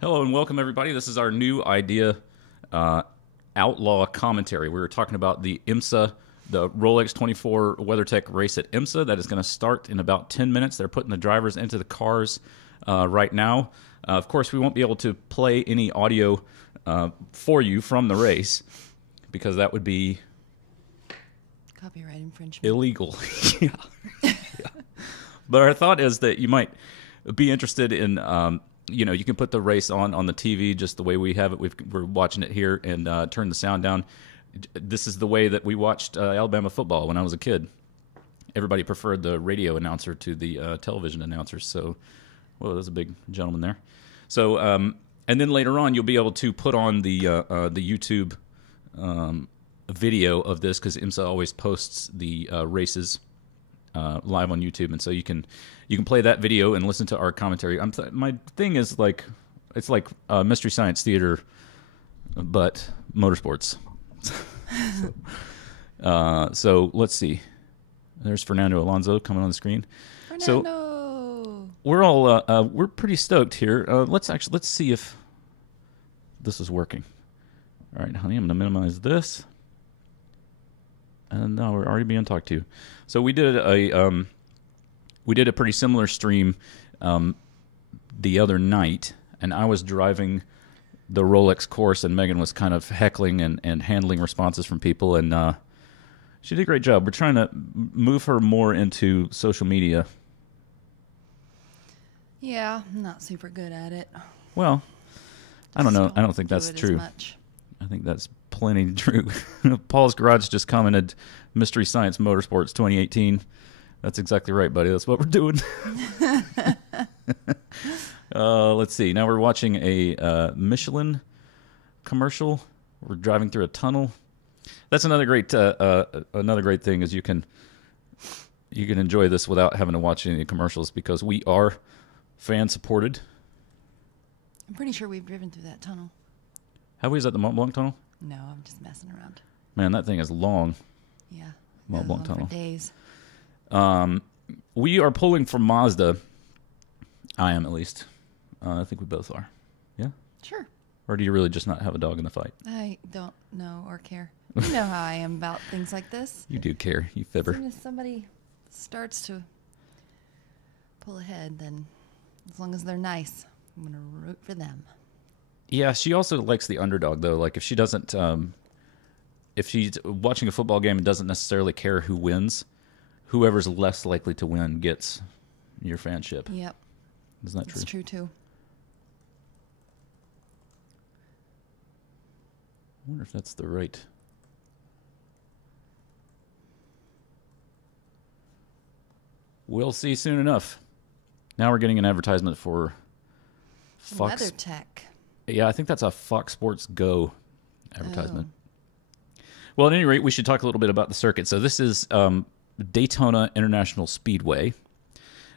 Hello and welcome, everybody. This is our new idea, Outlaw Commentary. We were talking about the IMSA, the Rolex 24 WeatherTech race at IMSA that is going to start in about 10 minutes. They're putting the drivers into the cars right now. Of course, we won't be able to play any audio for you from the race because that would be copyright infringement. Illegal. Yeah. Yeah. But our thought is that you might be interested in you can put the race on the TV just the way we have it. We're watching it here and turn the sound down. This is the way that we watched Alabama football when I was a kid. Everybody preferred the radio announcer to the television announcer. So, whoa, there's a big gentleman there. So, and then later on, you'll be able to put on the YouTube video of this because IMSA always posts the races live on YouTube, and so you can play that video and listen to our commentary. My thing is like it's like Mystery Science Theater, but motorsports. So let's see. There's Fernando Alonso coming on the screen. Fernando. So we're all we're pretty stoked here. Let's see if this is working. All right, honey, I'm going to minimize this. And now we're already being talked to. So we did a pretty similar stream the other night, and I was driving the Rolex course, and Megan was kind of heckling and handling responses from people, and she did a great job. We're trying to move her more into social media. Yeah, I'm not super good at it. Well, I don't know. I don't think that's true. Much. I think that's plenty true. Paul's Garage just commented, Mystery Science Motorsports 2018. That's exactly right, buddy. That's what we're doing. Let's see. Now we're watching a Michelin commercial. We're driving through a tunnel. That's another great thing is you can enjoy this without having to watch any of the commercials because we are fan supported. I'm pretty sure we've driven through that tunnel. Have we? Is that the Mont Blanc tunnel? No, I'm just messing around. Man, that thing is long. Yeah. Mont Blanc tunnel. For days. We are pulling for Mazda. I am, at least. I think we both are. Yeah? Sure. Or do you really just not have a dog in the fight? I don't know or care. You know how I am about things like this. You do care, you fibber. As soon as somebody starts to pull ahead, then as long as they're nice, I'm going to root for them. Yeah, she also likes the underdog, though. Like, if she doesn't, if she's watching a football game and doesn't necessarily care who wins, whoever's less likely to win gets your fanship. Yep. Isn't that true? That's true, too. I wonder if that's the right... We'll see soon enough. Now we're getting an advertisement for Fox... WeatherTech. Yeah, I think that's a Fox Sports Go advertisement. Oh. Well, at any rate, we should talk a little bit about the circuit. So this is Daytona International Speedway.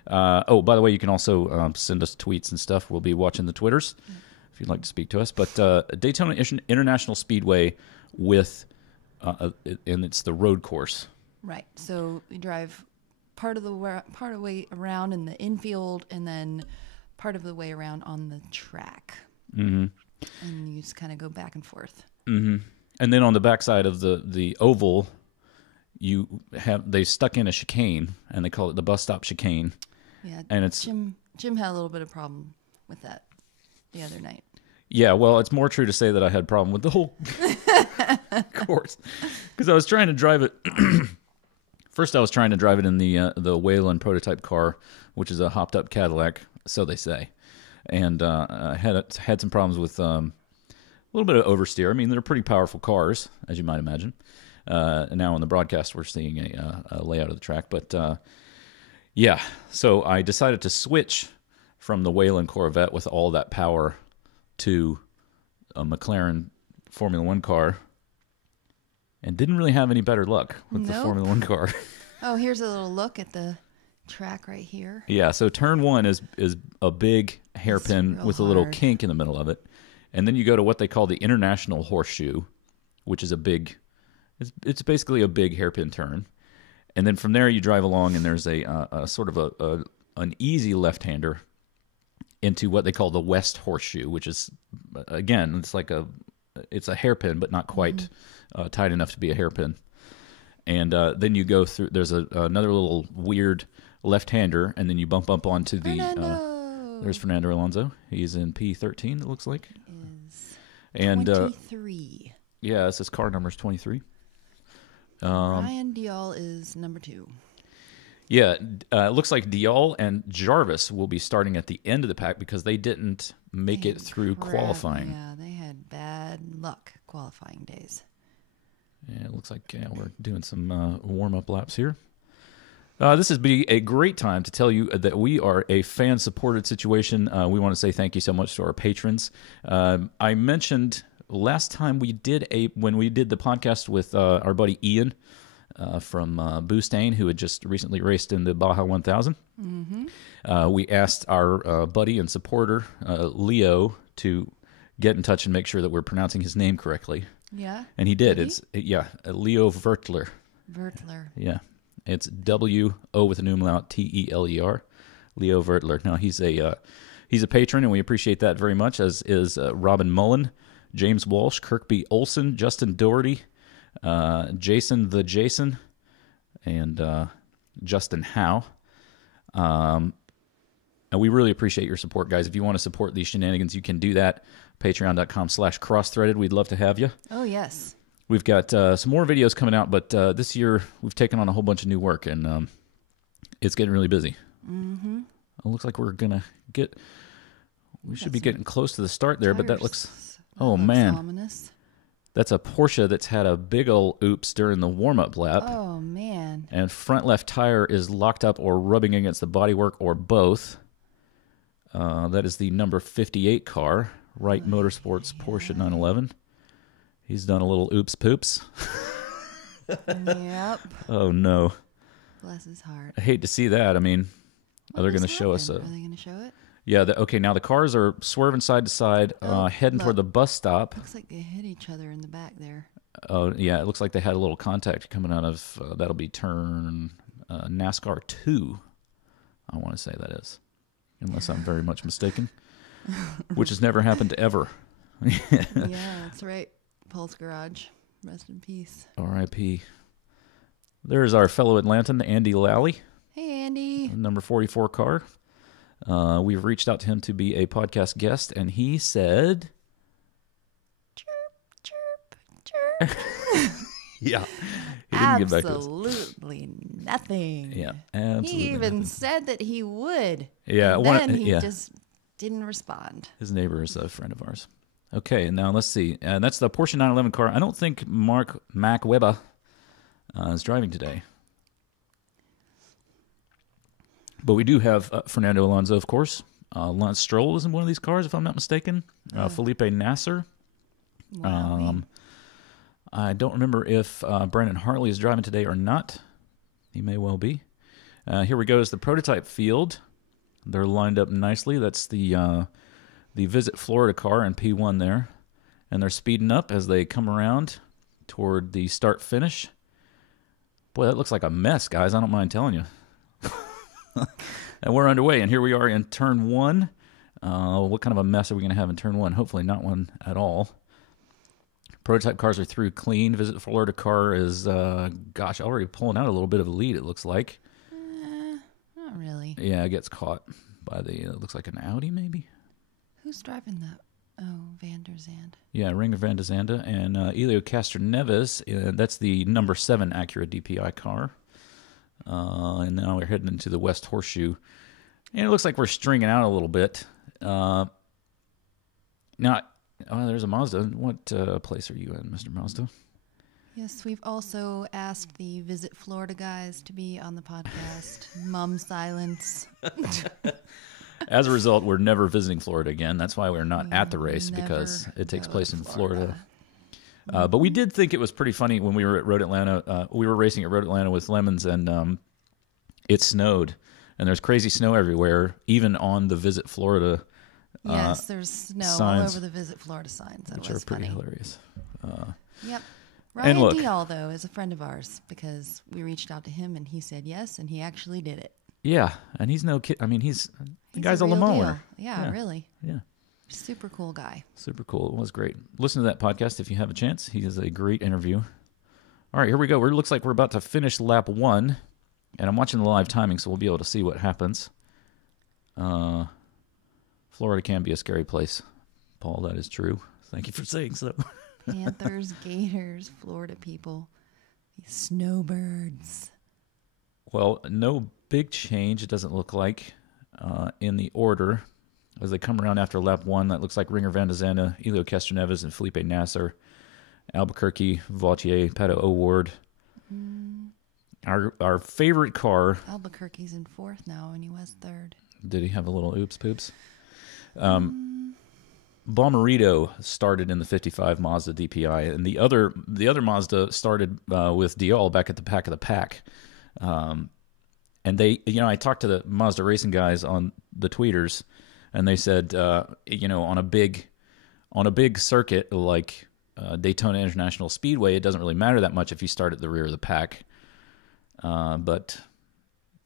By the way, you can also send us tweets and stuff. We'll be watching the Twitters if you'd like to speak to us. But Daytona International Speedway with, and it's the road course. Right. So you drive part of the way around in the infield, and then part of the way around on the track. Mm-hmm. And you just kind of go back and forth. Mm-hmm. And then on the backside of the oval, they stuck in a chicane, and they call it the bus stop chicane. Yeah, and it's Jim had a little bit of problem with that the other night. Yeah, well, it's more true to say that I had a problem with the whole course because I was trying to drive it. First, I was trying to drive it in the Wayland prototype car, which is a hopped up Cadillac, so they say. And I had some problems with a little bit of oversteer. I mean, they're pretty powerful cars, as you might imagine. And now on the broadcast, we're seeing a layout of the track. But, yeah, so I decided to switch from the Wayland Corvette with all that power to a McLaren Formula One car and didn't really have any better luck with the Formula One car. Oh, here's a little look at the track right here. Yeah, so turn one is a big hairpin with a little kink in the middle of it. And then you go to what they call the International Horseshoe, which is it's basically a big hairpin turn. And then from there you drive along and there's a sort of an easy left-hander. into what they call the West Horseshoe, which is, again, it's a hairpin, but not quite tight enough to be a hairpin. And then you go through, there's another little weird left-hander, and then you bump up onto there's Fernando Alonso. He's in P13, it looks like. Is and 23. Yeah, it says car number is 23. Ryan Dial is number 2. Yeah, it looks like Dial and Jarvis will be starting at the end of the pack because they didn't make it through qualifying. Yeah, they had bad luck qualifying days. Yeah, it looks like we're doing some warm-up laps here. This has been a great time to tell you that we are a fan-supported situation. We want to say thank you so much to our patrons. I mentioned last time when we did the podcast with our buddy Ian from Boustain, who had just recently raced in the Baja 1000. We asked our buddy and supporter, Leo, to get in touch and make sure that we're pronouncing his name correctly. Yeah. And he did. It's Leo Vertler. Vertler. Yeah. It's W-O with an umlaut, T-E-L-E-R. Leo Vertler. Now, he's a patron, and we appreciate that very much, as is Robin Mullen, James Walsh, Kirkby Olson, Justin Doherty, Jason the Jason, and Justin Howe. And we really appreciate your support, guys. If you want to support these shenanigans, you can do that. Patreon.com/crossthreaded. We'd love to have you. Oh, yes. We've got some more videos coming out, but this year we've taken on a whole bunch of new work, and it's getting really busy. It looks like we're going to we should be getting close to the start there, but that looks, man. Ominous. That's a Porsche that's had a big old oops during the warm-up lap. Oh, man. And front left tire is locked up or rubbing against the bodywork or both. That is the number 58 car, Wright Motorsports Porsche 911. He's done a little oops poops. Yep. Oh, no. Bless his heart. I hate to see that. I mean, are they going to show us? Are they going to show it? Yeah, okay, now the cars are swerving side to side, heading toward the bus stop. Looks like they hit each other in the back there. Oh, yeah, it looks like they had a little contact coming out of, that'll be turn NASCAR 2, I want to say that is, unless I'm very much mistaken, which has never happened ever. Yeah, that's right. Paul's Garage. Rest in peace. R.I.P. There's our fellow Atlantan, Andy Lally. Hey, Andy. Number 44 car. We've reached out to him to be a podcast guest, and he said... Chirp, chirp, chirp. Yeah. He didn't get back to us. Absolutely nothing. Yeah, absolutely He even nothing. said that he would. Yeah. And then he just didn't respond. His neighbor is a friend of ours. Okay, now let's see. That's the Porsche 911 car. I don't think Mac Weber is driving today. But we do have Fernando Alonso, of course. Lance Stroll is in one of these cars, if I'm not mistaken. Felipe Nasser. Wow. I don't remember if Brandon Hartley is driving today or not. He may well be. Here we go is the prototype field. They're lined up nicely. That's the Visit Florida car in P1 there. And they're speeding up as they come around toward the start-finish. Boy, that looks like a mess, guys. I don't mind telling you. And we're underway, and here we are in turn 1. What kind of a mess are we going to have in turn 1? Hopefully not one at all. Prototype cars are through clean. Visit Florida car is, already pulling out a little bit of a lead, it looks like. Not really. Yeah, it gets caught by it looks like an Audi, maybe? Who's driving that? Oh, Van der Zand. Yeah, Ringer Van der Zande. And Elio Castroneves, that's the number 7 Acura DPI car. And now we're heading into the West Horseshoe. And it looks like we're stringing out a little bit. Now, there's a Mazda. What place are you in, Mr. Mazda? Yes, we've also asked the Visit Florida guys to be on the podcast. Mum silence. As a result, we're never visiting Florida again. That's why we're not at the race, Never because it takes go place to in Florida. But we did think it was pretty funny when we were at Road Atlanta. We were racing at Road Atlanta with Lemons, and it snowed. And there's crazy snow everywhere, even on the Visit Florida Yes, there's snow signs, all over the Visit Florida signs. That which was are pretty funny. hilarious. Yep. And Ryan look- Dial, though, is a friend of ours because we reached out to him and he said yes, and he actually did it. Yeah, and he's no kid. I mean, the He's guy's a Le real Mans deal. winner. Yeah, really. Yeah. Super cool guy. Super cool. It was great. Listen to that podcast if you have a chance. He is a great interview. All right, here we go. It looks like we're about to finish lap 1, and I'm watching the live timing, so we'll be able to see what happens. Florida can be a scary place, Paul. That is true. Thank you for saying so. Panthers, Gators, Florida people, these snowbirds. Well, no big change, it doesn't look like, in the order. As they come around after lap 1, that looks like Ringer Van de Zande, Elio Castroneves, and Felipe Nasser. Albuquerque, Vautier, Pato O'Ward. Our favorite car. Albuquerque's in 4th now, and he was 3rd. Did he have a little oops poops? Bomarito started in the 55 Mazda DPI, and the other Mazda started with Diol back at the back of the pack. And they, I talked to the Mazda racing guys on the tweeters, and they said, on a big circuit like Daytona International Speedway, it doesn't really matter that much if you start at the rear of the pack. But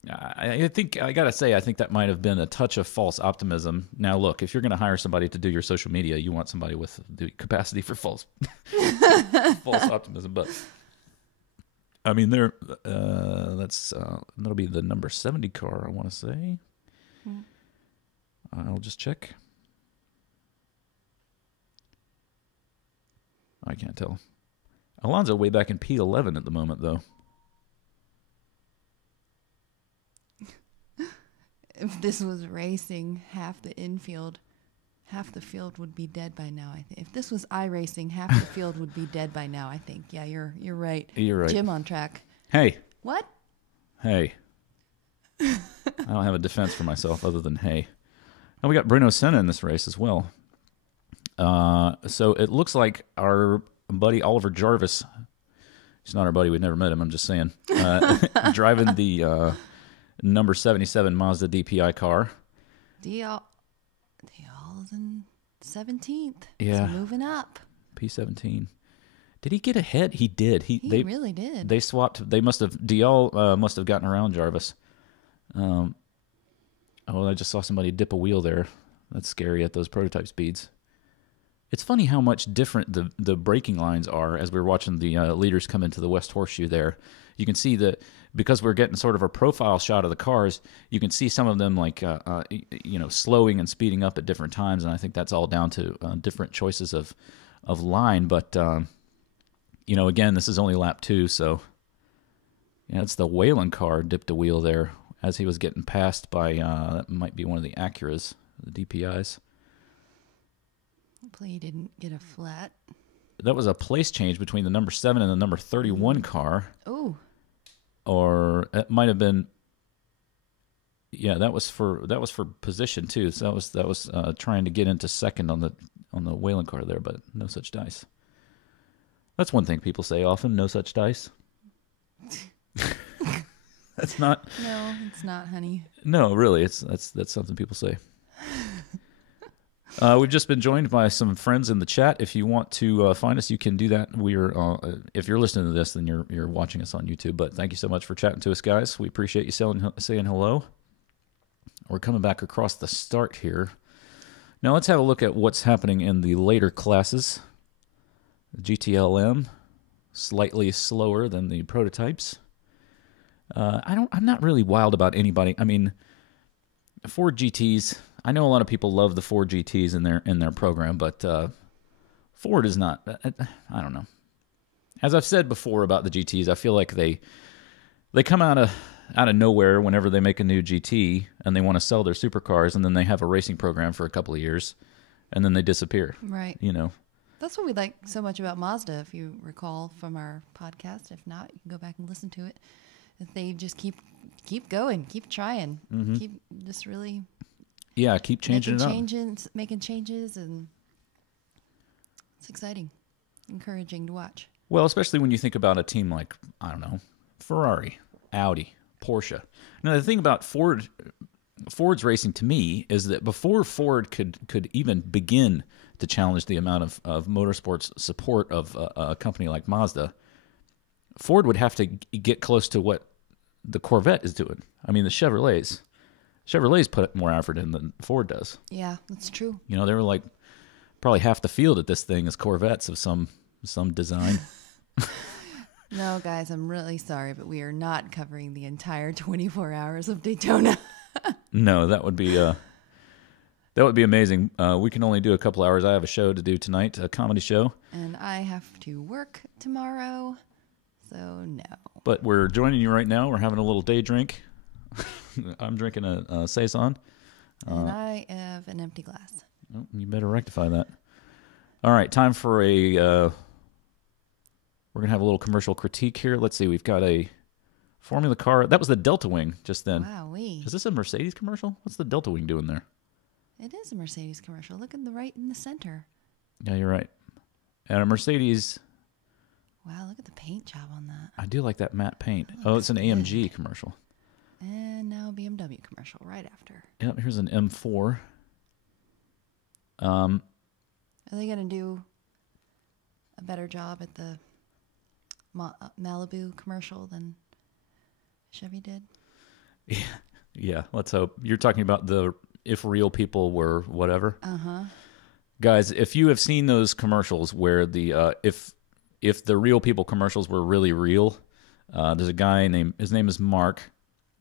I think I gotta say, I think that might have been a touch of false optimism. Now, look, if you're going to hire somebody to do your social media, you want somebody with the capacity for false optimism. But I mean, that'll be the number 70 car, I want to say. I'll just check. I can't tell. Alonso way back in P11 at the moment, though. If this was racing, half the field would be dead by now. I think if this was iRacing, half the field would be dead by now. I think. Yeah, you're right. You're right. Jim on track. Hey. What? Hey. I don't have a defense for myself other than hey. And we got Bruno Senna in this race as well. So it looks like our buddy Oliver Jarvis. He's not our buddy. We've never met him. I'm just saying. Driving the number 77 Mazda DPI car. Dial's in 17th. Yeah. So moving up. P17. Did he get ahead? He did. He really did. They swapped. They must have. Dial must have gotten around Jarvis. I just saw somebody dip a wheel there. That's scary at those prototype speeds. It's funny how much different the braking lines are as we're watching the leaders come into the West Horseshoe there. You can see that because we're getting sort of a profile shot of the cars, you can see some of them like slowing and speeding up at different times, and I think that's all down to different choices of line. But again, this is only lap 2, so it's the Whalen car dipped a wheel there as he was getting passed by that might be one of the Acuras, the DPIs. Hopefully he didn't get a flat. That was a place change between the number 7 and the number 31 car. Oh. Or it might have been. Yeah, that was for position too. So that was trying to get into second on the Whalen car there, but no such dice. That's one thing people say often. No such dice. That's not. No, it's not, honey. No, really, that's something people say. We've just been joined by some friends in the chat. If you want to find us, you can do that. If you're listening to this, then you're watching us on YouTube. But thank you so much for chatting to us, guys. We appreciate you saying hello. We're coming back across the start here. Now let's have a look at what's happening in the later classes. GTLM, slightly slower than the prototypes. I'm not really wild about anybody. I mean, Ford GTs. I know a lot of people love the Ford GTs in their program, but Ford is not. I don't know. As I've said before about the GTs, I feel like they come out of nowhere whenever they make a new GT and they want to sell their supercars, and then they have a racing program for a couple of years, and then they disappear. Right. That's what we like so much about Mazda, if you recall from our podcast. If not, you can go back and listen to it. They just keep going, keep trying, keep just really. Yeah, keep changing it up. Making changes, and it's exciting, encouraging to watch. Well, especially when you think about a team like, I don't know, Ferrari, Audi, Porsche. Now, the thing about Ford's racing to me is that before Ford could even begin to challenge the amount of motorsports support of a company like Mazda, Ford would have to get close to what the Corvette is doing. I mean, the Chevrolets put more effort in than Ford does. Yeah, that's true. You know, they were like probably half the field at this thing is Corvettes of some design. No, guys, I'm really sorry, but we are not covering the entire 24 hours of Daytona. No, that would be amazing. We can only do a couple hours. I have a show to do tonight, a comedy show. And I have to work tomorrow, so no. But we're joining you right now. We're having a little day drink. I'm drinking a Saison. And I have an empty glass. Oh, you better rectify that. All right, time for a... we're going to have a little commercial critique here. Let's see. We've got a Formula car. That was the Delta Wing just then. Wow-wee. Is this a Mercedes commercial? What's the Delta Wing doing there? It is a Mercedes commercial. Look at the right in the center. Yeah, you're right. And a Mercedes... Wow, look at the paint job on that. I do like that matte paint. Oh, it's an AMG commercial. And now BMW commercial right after. Yep, here's an M4. Are they going to do a better job at the Malibu commercial than Chevy did? Yeah, let's hope. You're talking about the if real people were whatever. Uh-huh. Guys, if you have seen those commercials where the if the real people commercials were really real, there's a guy named, his name is Mark.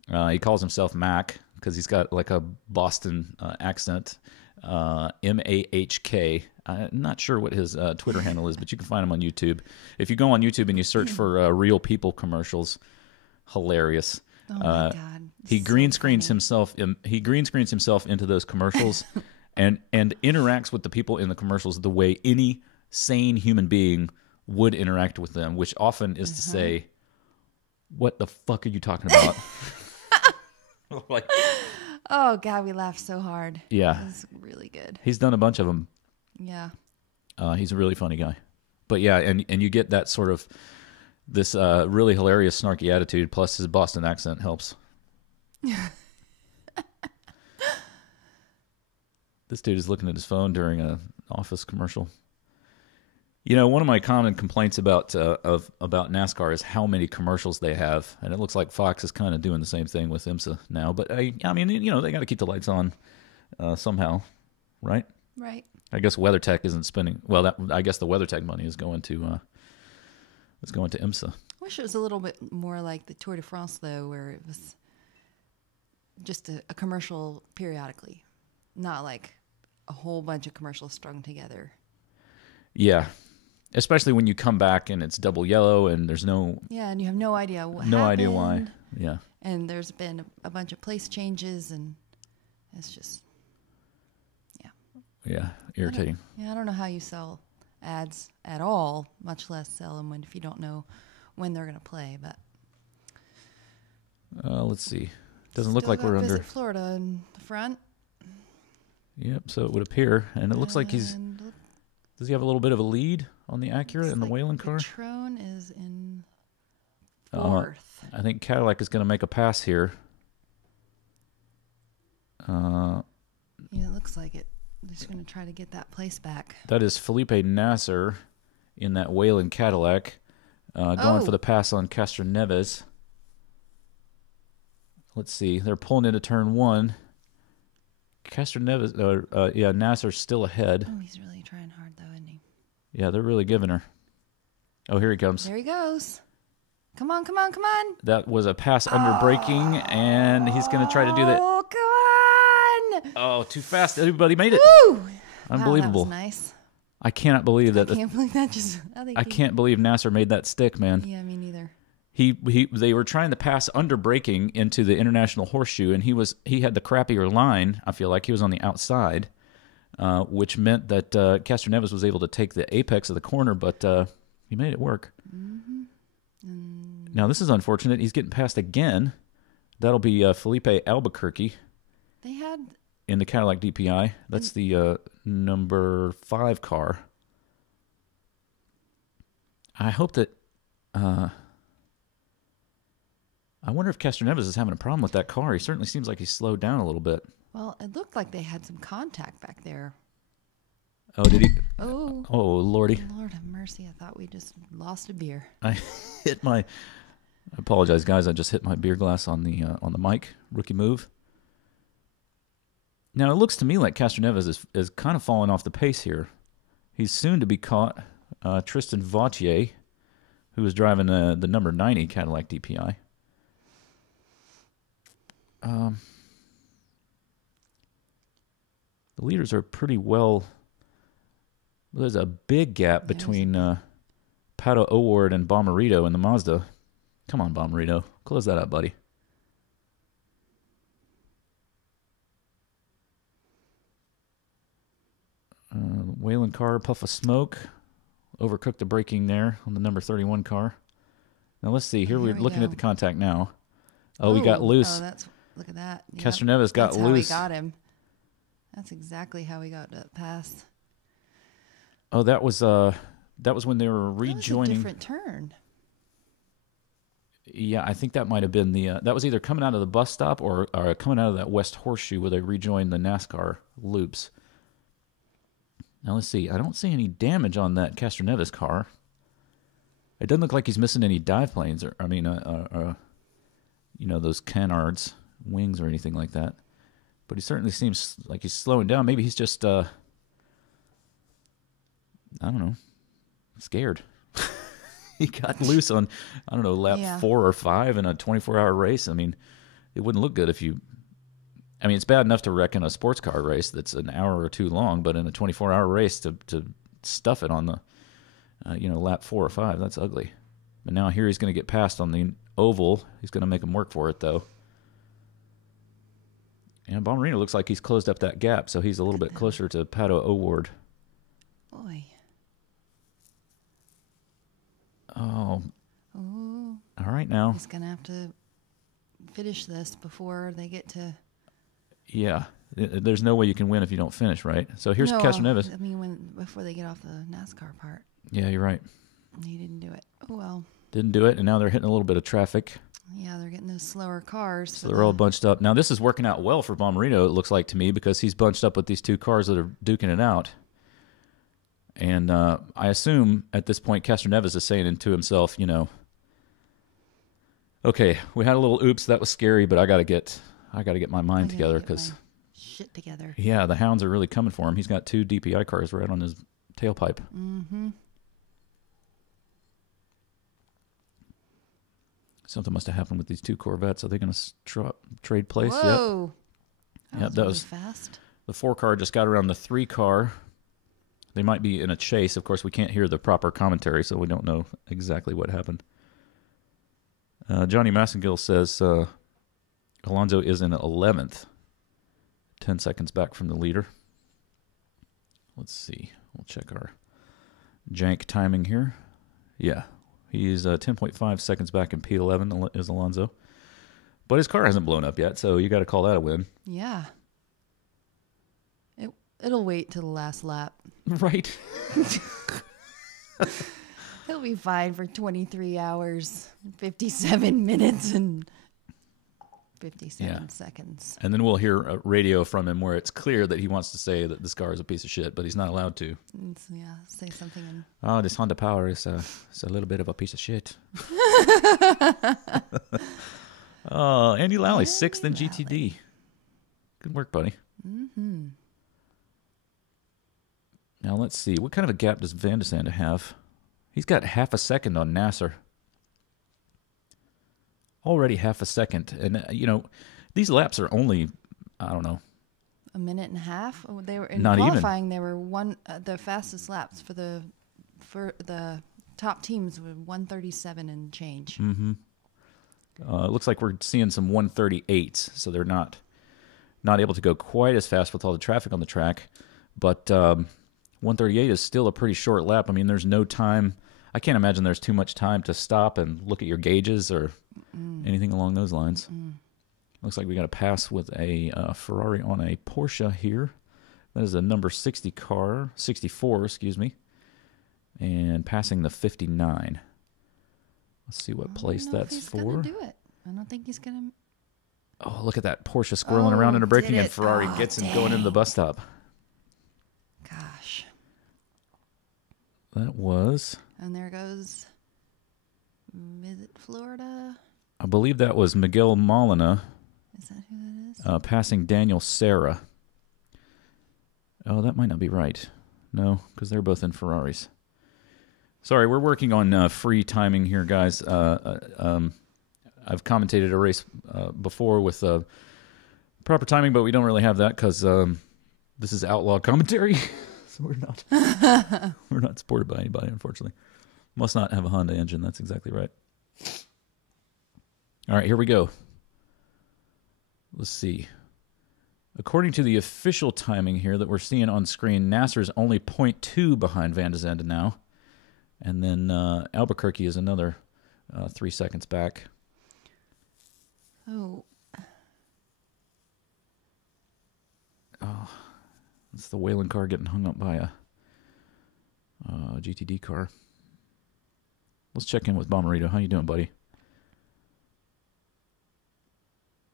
He calls himself Mac because he's got like a Boston accent. MAHK. I'm not sure what his Twitter handle is, but you can find him on YouTube. If you go on YouTube and you search for real people commercials, hilarious. Oh my God! He green screens himself. He green screens himself into those commercials, and interacts with the people in the commercials the way any sane human being would interact with them, which often is to say, "What the fuck are you talking about?" Like. Oh, God, we laughed so hard. Yeah. It was really good. He's done a bunch of them. Yeah. He's a really funny guy. But yeah, and you get that sort of, this really hilarious, snarky attitude, plus his Boston accent helps. This dude is looking at his phone during an office commercial. You know, one of my common complaints about NASCAR is how many commercials they have, and it looks like Fox is kind of doing the same thing with IMSA now. But I mean, you know, they got to keep the lights on somehow, right? Right. I guess WeatherTech isn't spending. Well, I guess the WeatherTech money is going to IMSA. Wish it was a little bit more like the Tour de France, though, where it was just a commercial periodically, not like a whole bunch of commercials strung together. Yeah. Especially when you come back and it's double yellow and there's no... Yeah, and you have no idea what No happened. idea why. Yeah. And there's been a bunch of place changes, and it's just... Yeah, irritating. I don't know how you sell ads at all, much less sell them if you don't know when they're going to play, but... Let's see. Doesn't look like we're under... Florida in the front. Yep, so it would appear. And it looks like he's... Does he have a little bit of a lead on the Acura and the Wayland car? Patron is in fourth. I think Cadillac is going to make a pass here. Yeah, it looks like it. They're just going to try to get that place back. That is Felipe Nasser in that Wayland Cadillac going for the pass on Castroneves. Let's see. They're pulling into turn one. Castroneves, Nasser's still ahead. Oh, he's really trying hard, though, isn't he? Yeah, they're really giving her. Oh, here he comes. There he goes. Come on, come on, come on. That was a pass under braking, and he's going to try to do that. Oh, come on. Oh, too fast. Everybody made it. Woo! Unbelievable. Wow, that was nice. I cannot believe that. I can't believe that just... I can't believe Nasser made that stick, man. Yeah, me neither. They were trying to pass under braking into the International Horseshoe, and he had the crappier line. I feel like he was on the outside, which meant that Castroneves was able to take the apex of the corner, but he made it work. Mm-hmm. Now this is unfortunate. He's getting passed again. That'll be Felipe Albuquerque. They had in the Cadillac DPI. That's the number 5 car. I hope that. I wonder if Castroneves is having a problem with that car. He certainly seems like he's slowed down a little bit. Well, it looked like they had some contact back there. Oh, did he? Oh. Oh, Lordy. Lord have mercy. I thought we just lost a beer. I hit my I apologize, guys. I just hit my beer glass on the mic. Rookie move. Now, it looks to me like Castroneves is kind of falling off the pace here. He's soon to be caught. Tristan Vautier, who was driving the number 90 Cadillac DPI. The leaders are pretty well. There's a big gap between Pato O'Ward and Bomarito in the Mazda. Come on, Bomarito. Close that up, buddy. Whalen car, puff of smoke. Overcooked the braking there on the number 31 car. Now let's see. Here we're looking at the contact now. Oh, we got loose. Oh, look at that. Yep. Castroneves got loose. That's how we got him. That's exactly how we got that pass. Oh, that was when they were rejoining. That was a different turn. Yeah, I think that might have been that was either coming out of the bus stop or coming out of that West Horseshoe where they rejoined the NASCAR loops. Now, let's see. I don't see any damage on that Castroneves car. It doesn't look like he's missing any dive planes those canards, wings or anything like that. But he certainly seems like he's slowing down. Maybe he's just, I don't know, scared. He got loose on, I don't know, lap 4 or 5 in a 24-hour race. I mean, it wouldn't look good if you... I mean, it's bad enough to wreck in a sports car race that's an hour or two long, but in a 24-hour race to stuff it on the, lap 4 or 5, that's ugly. But now here he's going to get passed on the oval. He's going to make him work for it, though. And Bomarino looks like he's closed up that gap, so he's a little bit closer to Pato O'Ward. Boy. Oh. Ooh. All right, now. He's going to have to finish this before they get to... Yeah. There's no way you can win if you don't finish, right? So here's Castroneves. I mean, before they get off the NASCAR part. Yeah, you're right. He didn't do it. Oh, well. Didn't do it, and now they're hitting a little bit of traffic. Yeah, they're getting those slower cars. So they're all bunched up. Now, this is working out well for Bomarito, it looks like to me, because he's bunched up with these two cars that are duking it out. And I assume at this point Castroneves is saying to himself, okay, we had a little oops, that was scary, but I got to get my mind together because shit together. Yeah, the hounds are really coming for him. He's got 2 DPI cars right on his tailpipe. Mm-hmm. Something must have happened with these 2 Corvettes. Are they going to trade place? Whoa. Yep. That was fast. The 4 car just got around the 3 car. They might be in a chase. Of course, we can't hear the proper commentary, so we don't know exactly what happened. Johnny Massengill says Alonso is in 11th, 10 seconds back from the leader. Let's see. We'll check our jank timing here. Yeah, he's 10.5 seconds back in P11 is Alonso. But his car hasn't blown up yet, so you got to call that a win. Yeah. It'll wait till the last lap. Right. He'll be fine for 23 hours, 57 minutes, and 57 seconds. And then we'll hear a radio from him where it's clear that he wants to say that this car is a piece of shit, but he's not allowed to. Say something. Oh, this Honda Power is a little bit of a piece of shit. Andy Lally, 6th in GTD. Good work, buddy. Mm-hmm. Now, let's see. What kind of a gap does Van de Sande have? He's got half a second on Nasser. Already half a second. And, these laps are only, I don't know. A minute and a half? They were in Not qualifying, even. They were the fastest laps for the top teams were 137 and change. Mm-hmm. It looks like we're seeing some 138s, so they're not able to go quite as fast with all the traffic on the track. But 138 is still a pretty short lap. I mean, there's no time. I can't imagine there's too much time to stop and look at your gauges or anything along those lines. Looks like we got a pass with a Ferrari on a Porsche here. That is a number 64, excuse me, and passing the 59. Let's see what place that's for. Gonna do it. I don't think he's gonna. Oh, look at that Porsche squirreling around into braking, and Ferrari gets him going into the bus stop. Gosh. That was. And there goes Visit Florida. I believe that was Miguel Molina. Is that who that is? Passing Daniel Serra. Oh, that might not be right. No, because they're both in Ferraris. Sorry, we're working on free timing here, guys. I've commentated a race before with proper timing, but we don't really have that because this is Outlaw Commentary. So we're not supported by anybody, unfortunately. Must not have a Honda engine. That's exactly right. All right, here we go. Let's see. According to the official timing here that we're seeing on screen, Nasser's only 0.2 behind Van de Zande now. And then Albuquerque is another 3 seconds back. Oh. Oh, it's the Whalen car getting hung up by a GTD car. Let's check in with Bomberito. How you doing, buddy?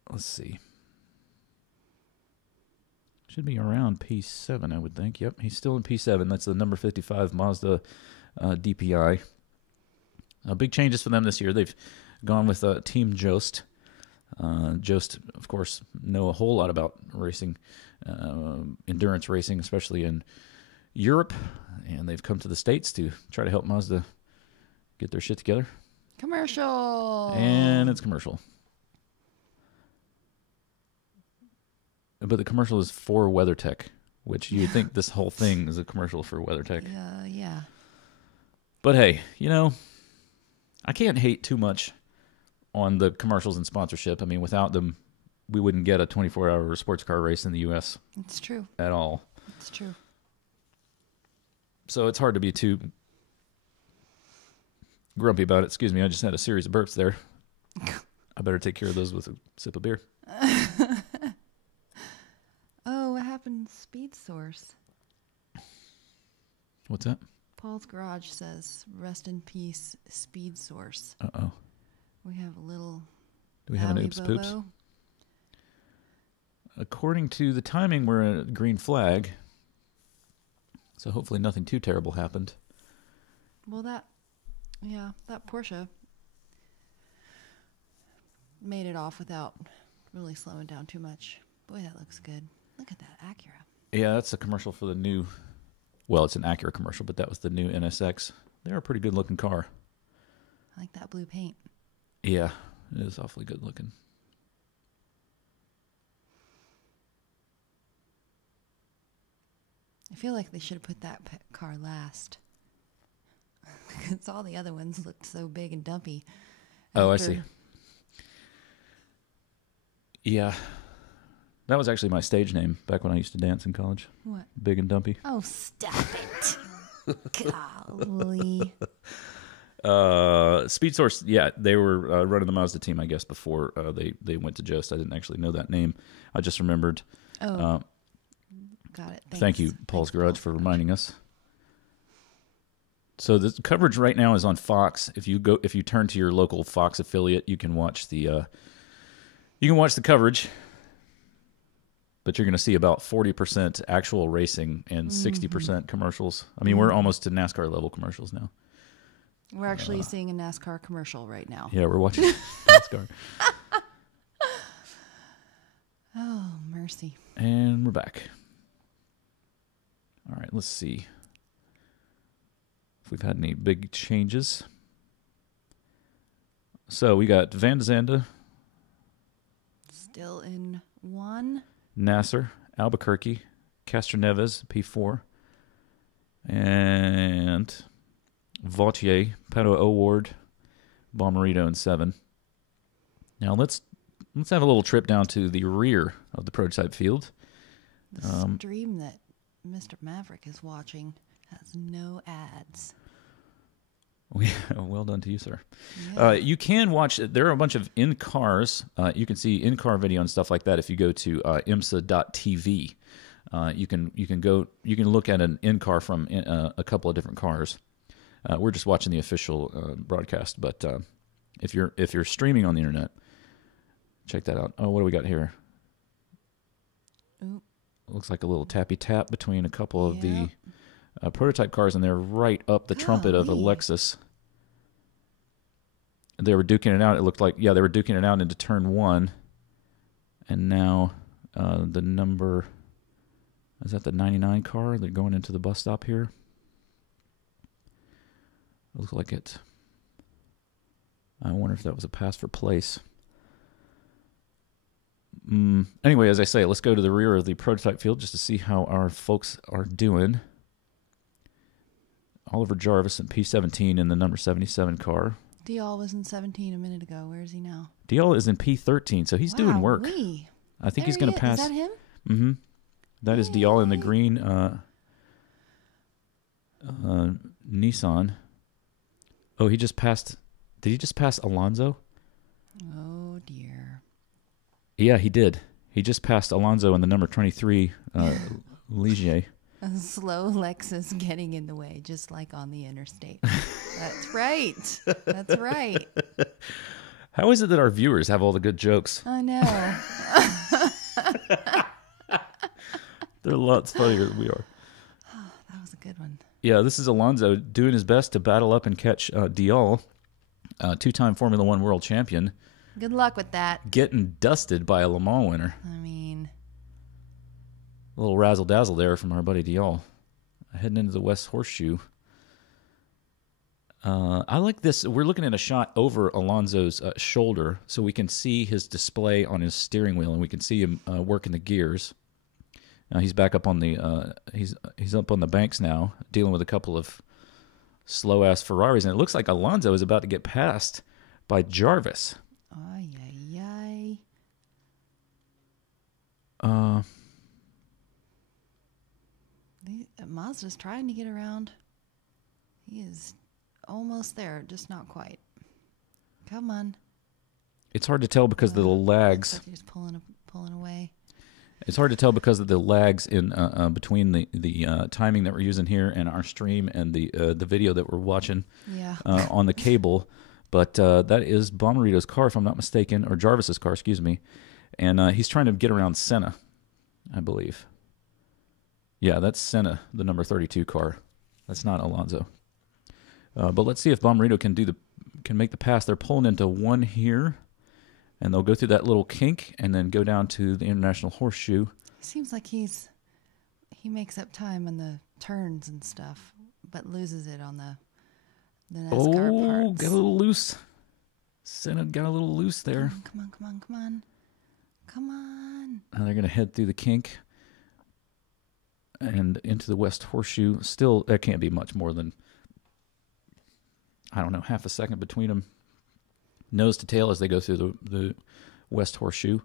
Let's see. Should be around P7, I would think. Yep, he's still in P7. That's the number 55 Mazda DPI. Big changes for them this year. They've gone with Team Jost. Jost, of course, know a whole lot about racing, endurance racing, especially in Europe. And they've come to the States to try to help Mazda get their shit together. Commercial. And it's commercial. But the commercial is for WeatherTech, which you'd think this whole thing is a commercial for WeatherTech. Yeah. But hey, you know, I can't hate too much on the commercials and sponsorship. I mean, without them, we wouldn't get a 24-hour sports car race in the U.S. It's true. At all. It's true. So it's hard to be too grumpy about it. Excuse me, I just had a series of burps there. I better take care of those with a sip of beer. Oh, what happened to Speed Source? What's that? Paul's Garage says, rest in peace, Speed Source. Uh-oh. We have a little... Do we have an oops poops? According to the timing, we're at a green flag. So hopefully nothing too terrible happened. Well, that Porsche made it off without really slowing down too much. Boy, that looks good. Look at that Acura. Yeah, that's a commercial for the new... Well, it's an Acura commercial, but that was the new NSX. They're a pretty good-looking car. I like that blue paint. Yeah, it is awfully good-looking. I feel like they should have put that car last. Because all the other ones looked so big and dumpy. Oh, I see. Yeah. That was actually my stage name back when I used to dance in college. What? Big and Dumpy. Oh, stop it. Golly. Speed Source, yeah, they were running the Mazda team, I guess, before they went to Jost. I didn't actually know that name. I just remembered. Oh, got it. Thank you, Paul's Garage, for reminding us. So the coverage right now is on Fox. If you turn to your local Fox affiliate, you can watch the coverage. But you're going to see about 40% actual racing and 60% commercials. I mean, we're almost to NASCAR level commercials now. We're actually seeing a NASCAR commercial right now. Yeah, we're watching NASCAR. Oh, mercy. And we're back. All right, let's see if we've had any big changes. So we got Van de Zande. Still in one. Nasser, Albuquerque, Castroneves, P4, and Vautier, Pato O'Ward, Bomberito in 7. Now let's have a little trip down to the rear of the prototype field. The stream that Mr. Maverick is watching has no ads. Well done to you, sir. Yeah. You can watch. There are a bunch of in-cars. You can see in-car video and stuff like that if you go to IMSA.tv. You can look at an in-car from a couple of different cars. We're just watching the official broadcast, but if you're streaming on the internet, check that out. Oh, what do we got here? Ooh. Looks like a little tappy tap between a couple of the prototype cars, and they're right up the trumpet of a Lexus. they were duking it out. It looked like, yeah, they were duking it out into turn 1. And now the number, is that the 99 car? They're going into the bus stop here. It looks like it. I wonder if that was a pass for place. Anyway, as I say, let's go to the rear of the prototype field just to see how our folks are doing. Oliver Jarvis in P17 in the number 77 car. Dial was in 17 a minute ago. Where is he now? Dial is in P13, so he's doing work. I think he's going to pass. Is that him? Mm-hmm. That is Dial in the green Nissan. Oh, he just passed. Did he just pass Alonso? Oh, dear. Yeah, he did. He just passed Alonso in the number 23 Ligier. A slow Lexus getting in the way, just like on the interstate. That's right. That's right. How is it that our viewers have all the good jokes? I know. They're lots funnier than we are. Oh, that was a good one. Yeah, this is Alonso doing his best to battle up and catch Dial, two-time Formula One world champion. Good luck with that. Getting dusted by a Le Mans winner. I mean, a little razzle-dazzle there from our buddy Dial. Heading into the West Horseshoe. I like this. We're looking at a shot over Alonso's shoulder, so we can see his display on his steering wheel, and we can see him working the gears. Now he's back up on the he's up on the banks now, dealing with a couple of slow-ass Ferraris, and it looks like Alonso is about to get passed by Jarvis. Ay, ay, ay. Mazda's trying to get around. He is almost there, just not quite. Come on. It's hard to tell because of the lags. Like he's pulling away. It's hard to tell because of the lags in between the timing that we're using here and our stream and the video that we're watching on the cable. But that is Bomarito's car, if I'm not mistaken, or Jarvis's car, excuse me. And he's trying to get around Senna, I believe. Yeah, that's Senna, the number 32 car. That's not Alonso. But let's see if Bomarito can make the pass. They're pulling into one here, and they'll go through that little kink and then go down to the International Horseshoe. It seems like he makes up time on the turns and stuff, but loses it on the NASCAR parts. Got a little loose. Senna got a little loose there. Come on. Now they're going to head through the kink and into the West Horseshoe. Still, that can't be much more than, I don't know, half a second between them. Nose to tail as they go through the West Horseshoe.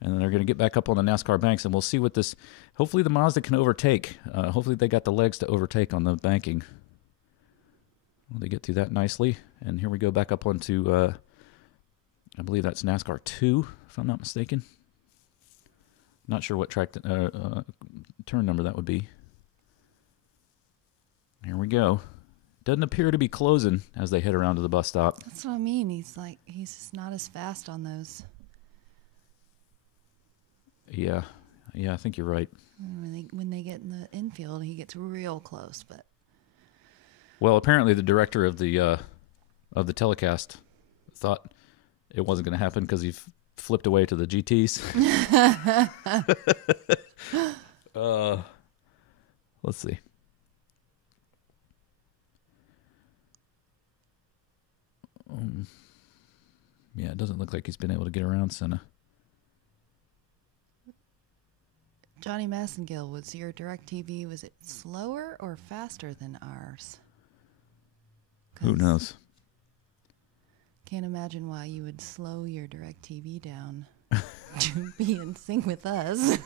And then they're going to get back up on the NASCAR banks, and we'll see what this, hopefully the Mazda can overtake. Hopefully they got the legs to overtake on the banking. Well, they get through that nicely. And here we go back up onto, I believe that's NASCAR 2, if I'm not mistaken. Not sure what track turn number that would be. Here we go. Doesn't appear to be closing as they head around to the bus stop. That's what I mean. He's just not as fast on those. Yeah, I think you're right. When they get in the infield, he gets real close. But well, apparently the director of the telecast thought it wasn't going to happen because he flipped away to the GTs. Let's see. Yeah, it doesn't look like he's been able to get around Senna. Johnny Massengill, was your DirecTV, was it slower or faster than ours? Who knows? Can't imagine why you would slow your DirecTV down to be in sync with us.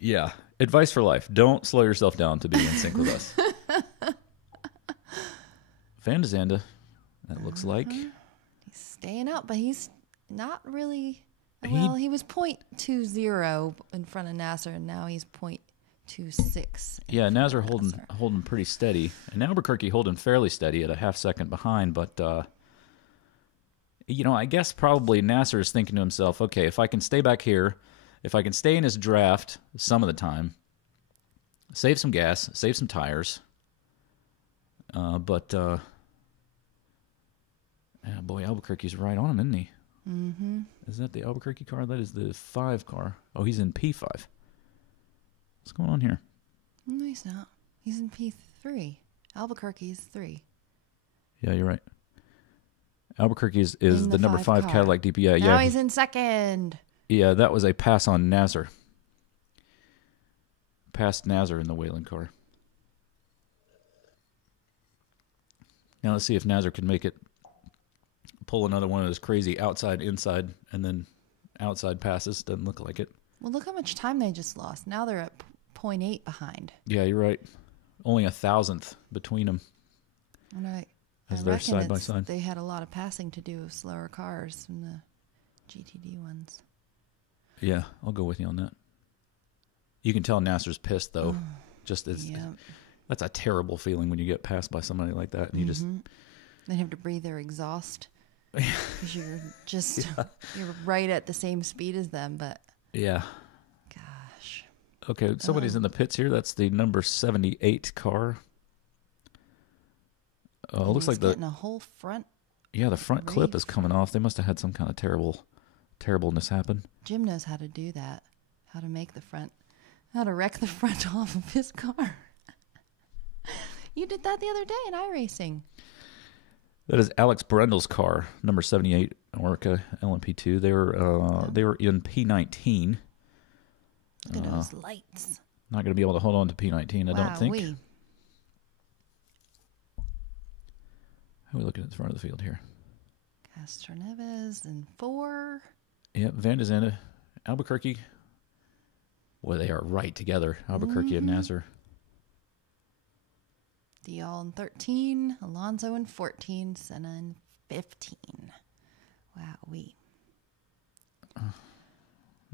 Yeah. Advice for life. Don't slow yourself down to be in sync with us. Van de Zande, that looks like. He's staying up, but he's not really. Well, he was 0.20 in front of Nasser, and now he's 0.26. Yeah, Nasser holding pretty steady. And Albuquerque holding fairly steady at a half second behind. But, I guess probably Nasser is thinking to himself, okay, if I can stay back here, if I can stay in his draft some of the time, save some gas, save some tires, but Yeah, boy, Albuquerque's right on him, isn't he? Mm-hmm. Is that the Albuquerque car? That is the 5 car. Oh, he's in P5. What's going on here? No, he's not. He's in P3. Albuquerque's 3. Yeah, you're right. Albuquerque is the number 5 car. Cadillac DPI. Now Yeah, he's in second. yeah, that was a pass on Nazar. Passed Nazar in the Wayland car. Now let's see if Nazar can make it. Pull another one of those crazy outside, inside, and then outside passes. Doesn't look like it. Well, look how much time they just lost. Now they're at 0.8 behind. Yeah, you're right. Only 1,000th between them. And I As they're reckon side by side. They had a lot of passing to do with slower cars than the GTD ones. Yeah, I'll go with you on that. You can tell Nasser's pissed though. That's a terrible feeling when you get passed by somebody like that, and you just they have to breathe their exhaust because you're just you're right at the same speed as them. But yeah, gosh. Okay, somebody's in the pits here. That's the number 78 car. Looks like getting a whole front. Yeah, the front clip is coming off. They must have had some kind of terribleness happen. Jim knows how to do that. How to make the front. How to wreck the front off of his car. You did that the other day in iRacing. That is Alex Brendel's car, number 78 Orca LMP2. They were in P19. Look at those lights. Not going to be able to hold on to P19, I don't think. How are we looking at the front of the field here? Castroneves in 4. Yep, Van de Zande, Albuquerque. Boy, they are right together, Albuquerque and Nasser. Dial in 13, Alonso in 14, Senna in 15. Wowee.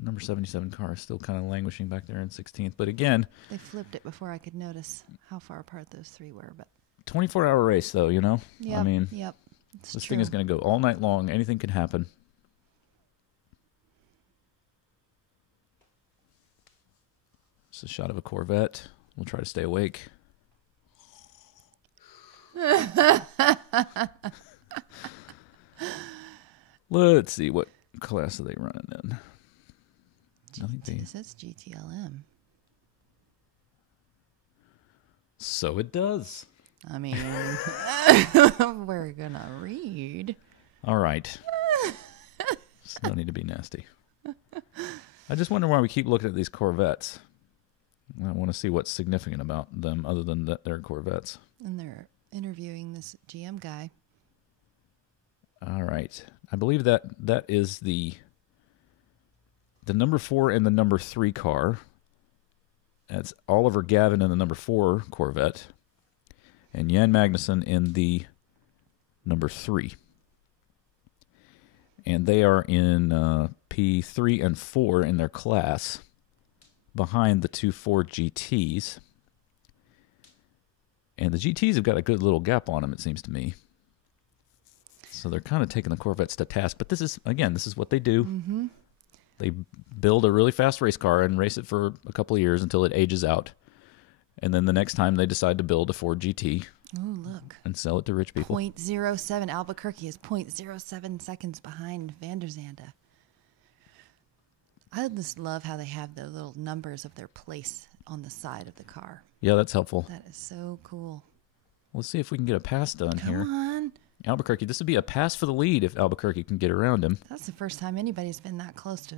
Number 77 car is still kind of languishing back there in 16th. But again, they flipped it before I could notice how far apart those 3 were. But 24-hour race, though, you know? Yep, I mean, this thing is going to go all night long. Anything can happen. It's a shot of a Corvette. We'll try to stay awake. Let's see, what class are they running in? It says GTLM. So it does. I mean, we're going to read. All right. Just no need to be nasty. I just wonder why we keep looking at these Corvettes. I want to see what's significant about them other than that they're Corvettes. And they're interviewing this GM guy. All right. I believe that is the number 4 and the number 3 car. That's Oliver Gavin in the number 4 Corvette. And Jan Magnussen in the number 3. And they are in P3 and 4 in their class, behind the 2 Ford GTs. And the GTs have got a good little gap on them, it seems to me. So they're kind of taking the Corvettes to task. But this is what they do. Mm-hmm. They build a really fast race car and race it for a couple of years until it ages out. And then the next time they decide to build a Ford GT. Oh, look. And sell it to rich people. 0.07. Albuquerque is 0.07 seconds behind Van der Zande. I just love how they have the little numbers of their place on the side of the car. Yeah, that's helpful. That is so cool. Let's see if we can get a pass done here. Come on. Albuquerque, this would be a pass for the lead if Albuquerque can get around him. That's the first time anybody's been that close to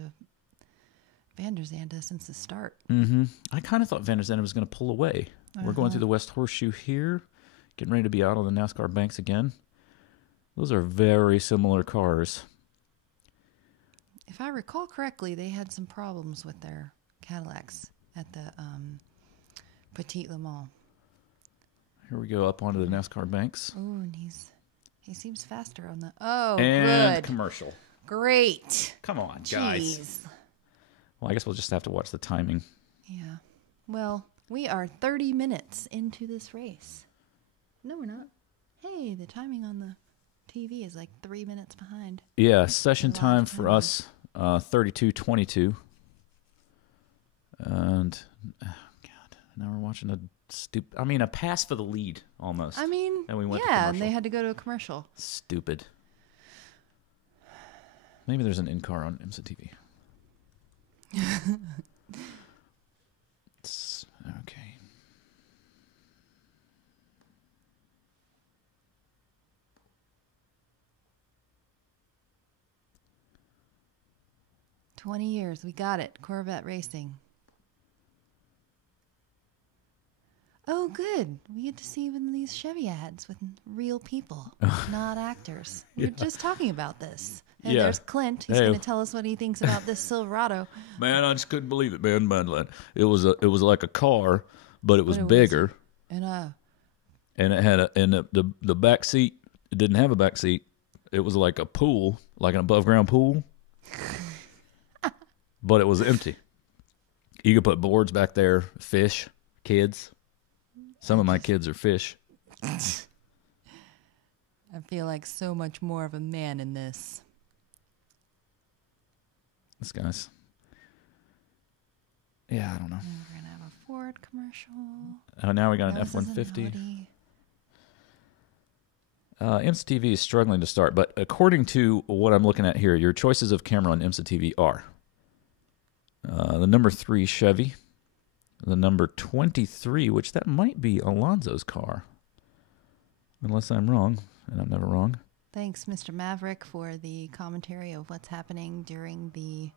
Van der Zande since the start. Mm-hmm. I kind of thought Van der Zande was going to pull away. We're going through the West Horseshoe here, getting ready to be out on the NASCAR banks again. Those are very similar cars. If I recall correctly, they had some problems with their Cadillacs at the Petit Le Mans. Here we go up onto the NASCAR banks. Oh, and he seems faster on the... Oh, and good. Commercial. Great. Come on, guys. Jeez. Well, I guess we'll just have to watch the timing. Yeah. Well, we are 30 minutes into this race. No, we're not. Hey, the timing on the TV is like 3 minutes behind. Yeah, session time for us, 32:22. And, oh, God, now we're watching a pass for the lead almost. I mean, and we went to and commercial. they had to go to a commercial. Stupid. Maybe there's an in-car on IMSA TV. Okay. "20 years. We got it. Corvette racing." Oh, good. We get to see one of these Chevy ads with real people, not actors. We were just talking about this. And there's Clint. He's going to tell us what he thinks about this Silverado. Man, I just couldn't believe it, man. It was like a car, but it was bigger. And it had the back seat. It didn't have a back seat. It was like a pool, like an above ground pool, but it was empty. You could put boards back there, fish, kids. Some of my kids are fish. I feel like so much more of a man in this. This guy's. Yeah, I don't know. And we're going to have a Ford commercial. Oh, now we got an F-150. IMSA TV is struggling to start, but according to what I'm looking at here, your choices of camera on IMSA TV are the number 3 Chevy, the number 23, which that might be Alonso's car, unless I'm wrong, and I'm never wrong. Thanks, Mr. Maverick, for the commentary of what's happening during the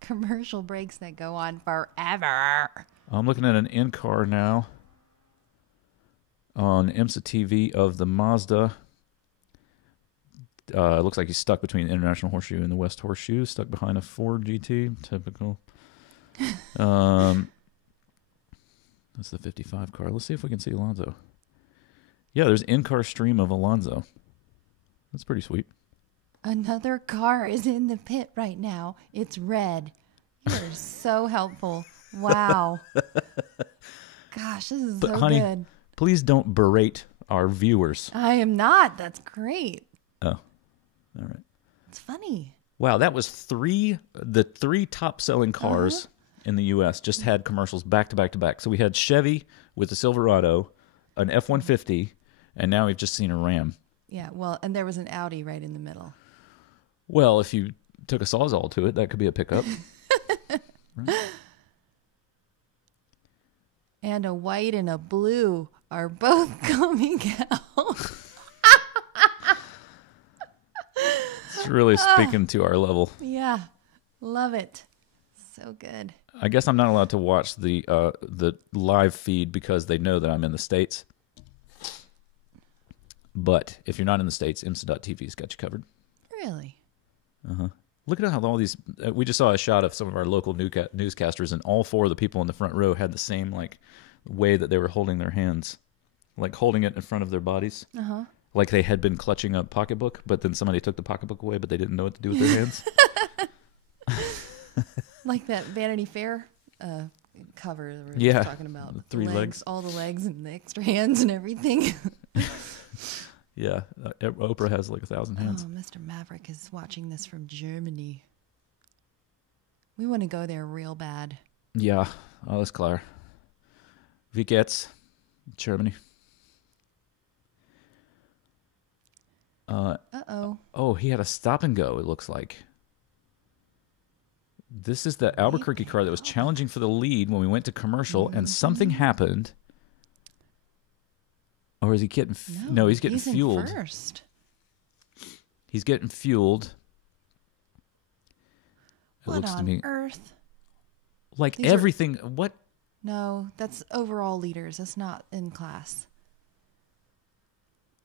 commercial breaks that go on forever. I'm looking at an in-car now on IMSA TV of the Mazda. It looks like he's stuck between the International Horseshoe and the West Horseshoe, stuck behind a Ford GT. Typical. That's the 55 car. Let's see if we can see Alonso. Yeah, there's in-car stream of Alonso. That's pretty sweet. Another car is in the pit right now. It's red. You're so helpful. Wow. Gosh, this is so honey, good. Please don't berate our viewers. I am not. That's great. Oh, all right. It's funny. Wow, that was the three top-selling cars in the U.S. just had commercials back to back to back. So we had Chevy with the Silverado, an F-150, and now we've just seen a Ram. Yeah, well, and there was an Audi right in the middle. Well, if you took a Sawzall to it, that could be a pickup. Right? And a white and a blue are both coming out. It's really speaking to our level. Yeah, love it. So good. I guess I'm not allowed to watch the live feed because they know that I'm in the States. But if you're not in the States, IMSA.TV's got you covered. Really? Uh-huh. Look at how all these... we just saw a shot of some of our local newscasters, and all 4 of the people in the front row had the same way that they were holding their hands. Like holding it in front of their bodies. Uh-huh. Like they had been clutching a pocketbook, but then somebody took the pocketbook away, but they didn't know what to do with their hands. Like that Vanity Fair cover that we were talking about. The 3 legs. All the legs and the extra hands and everything. Yeah, Oprah has like 1,000 hands. Oh, Mr. Maverick is watching this from Germany. We want to go there real bad. Ja, alles klar. Wie geht's? Germany. Uh-oh. Oh, he had a stop and go, it looks like. This is the Albuquerque car that was challenging for the lead when we went to commercial, and something happened. Or is he getting... No, he's getting fueled. In first. He's getting fueled. It What looks on to me earth? like These everything... What? No, that's overall leaders. That's not in class.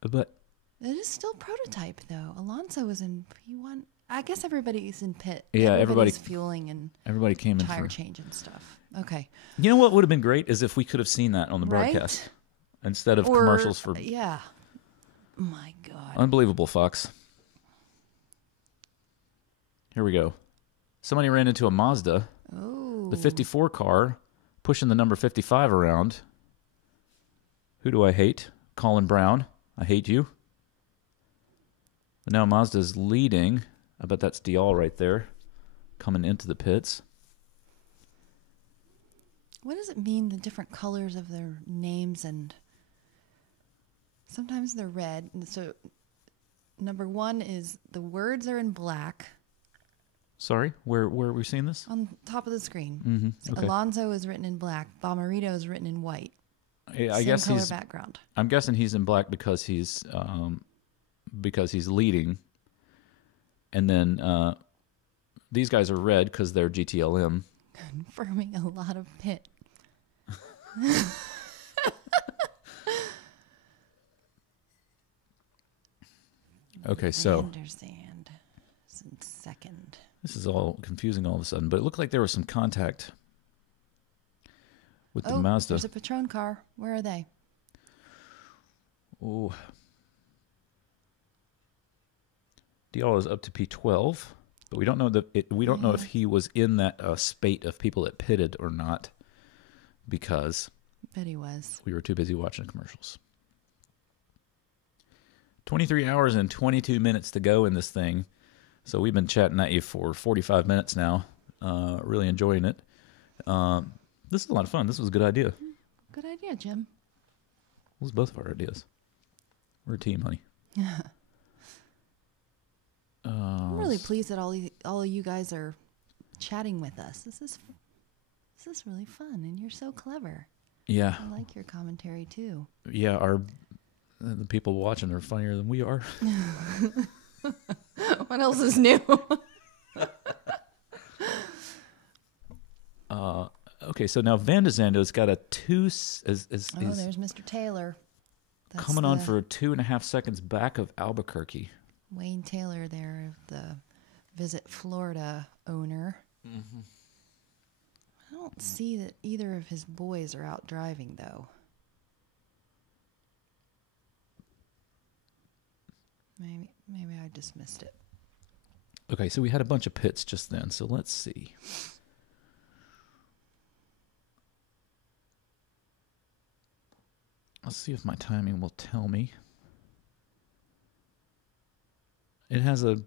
But... It is still prototype, though. Alonso was in P1. I guess everybody's in pit. Yeah, everybody's fueling and everybody came in tire for... change and stuff. Okay. You know what would have been great is if we could have seen that on the broadcast. Instead of commercials for... Yeah. My God. Unbelievable, Fox. Here we go. Somebody ran into a Mazda. Oh. The 54 car, pushing the number 55 around. Who do I hate? Colin Brown. I hate you. But now Mazda's leading. I bet that's Dial right there. Coming into the pits. What does it mean, the different colors of their names? And sometimes they're red, and so number 1 is the words are in black. Sorry, where are we seeing this? On top of the screen. Mm-hmm. So Okay. Alonso is written in black. Bomarito is written in white. I guess Same color he's. background. I'm guessing he's in black because he's leading, and then these guys are red because they're GTLM. Confirming a lot of pit. Okay, so Andersand is in second. this is all confusing all of a sudden, but it looked like there was some contact with the Mazda. There's a Patron car. Where are they? Oh, Diallo is up to P12, but we don't know we don't know if he was in that spate of people that pitted or not, because Bet he was. we were too busy watching commercials. 23 hours and 22 minutes to go in this thing. So we've been chatting at you for 45 minutes now. Really enjoying it. This is a lot of fun. This was a good idea. Good idea, Jim. It was both of our ideas. We're a team, honey. I'm really pleased that all of you guys are chatting with us. This is really fun, and you're so clever. Yeah. I like your commentary too. Yeah, the people watching are funnier than we are. What else is new? Okay, so now Van de Zando's got a there's Mr. Taylor. That's coming on for 2.5 seconds back of Albuquerque. Wayne Taylor there, the Visit Florida owner. Mm-hmm. I don't see that either of his boys are out driving, though. Maybe I just missed it. Okay, so we had a bunch of pits just then, so let's see. Let's see if my timing will tell me. It has a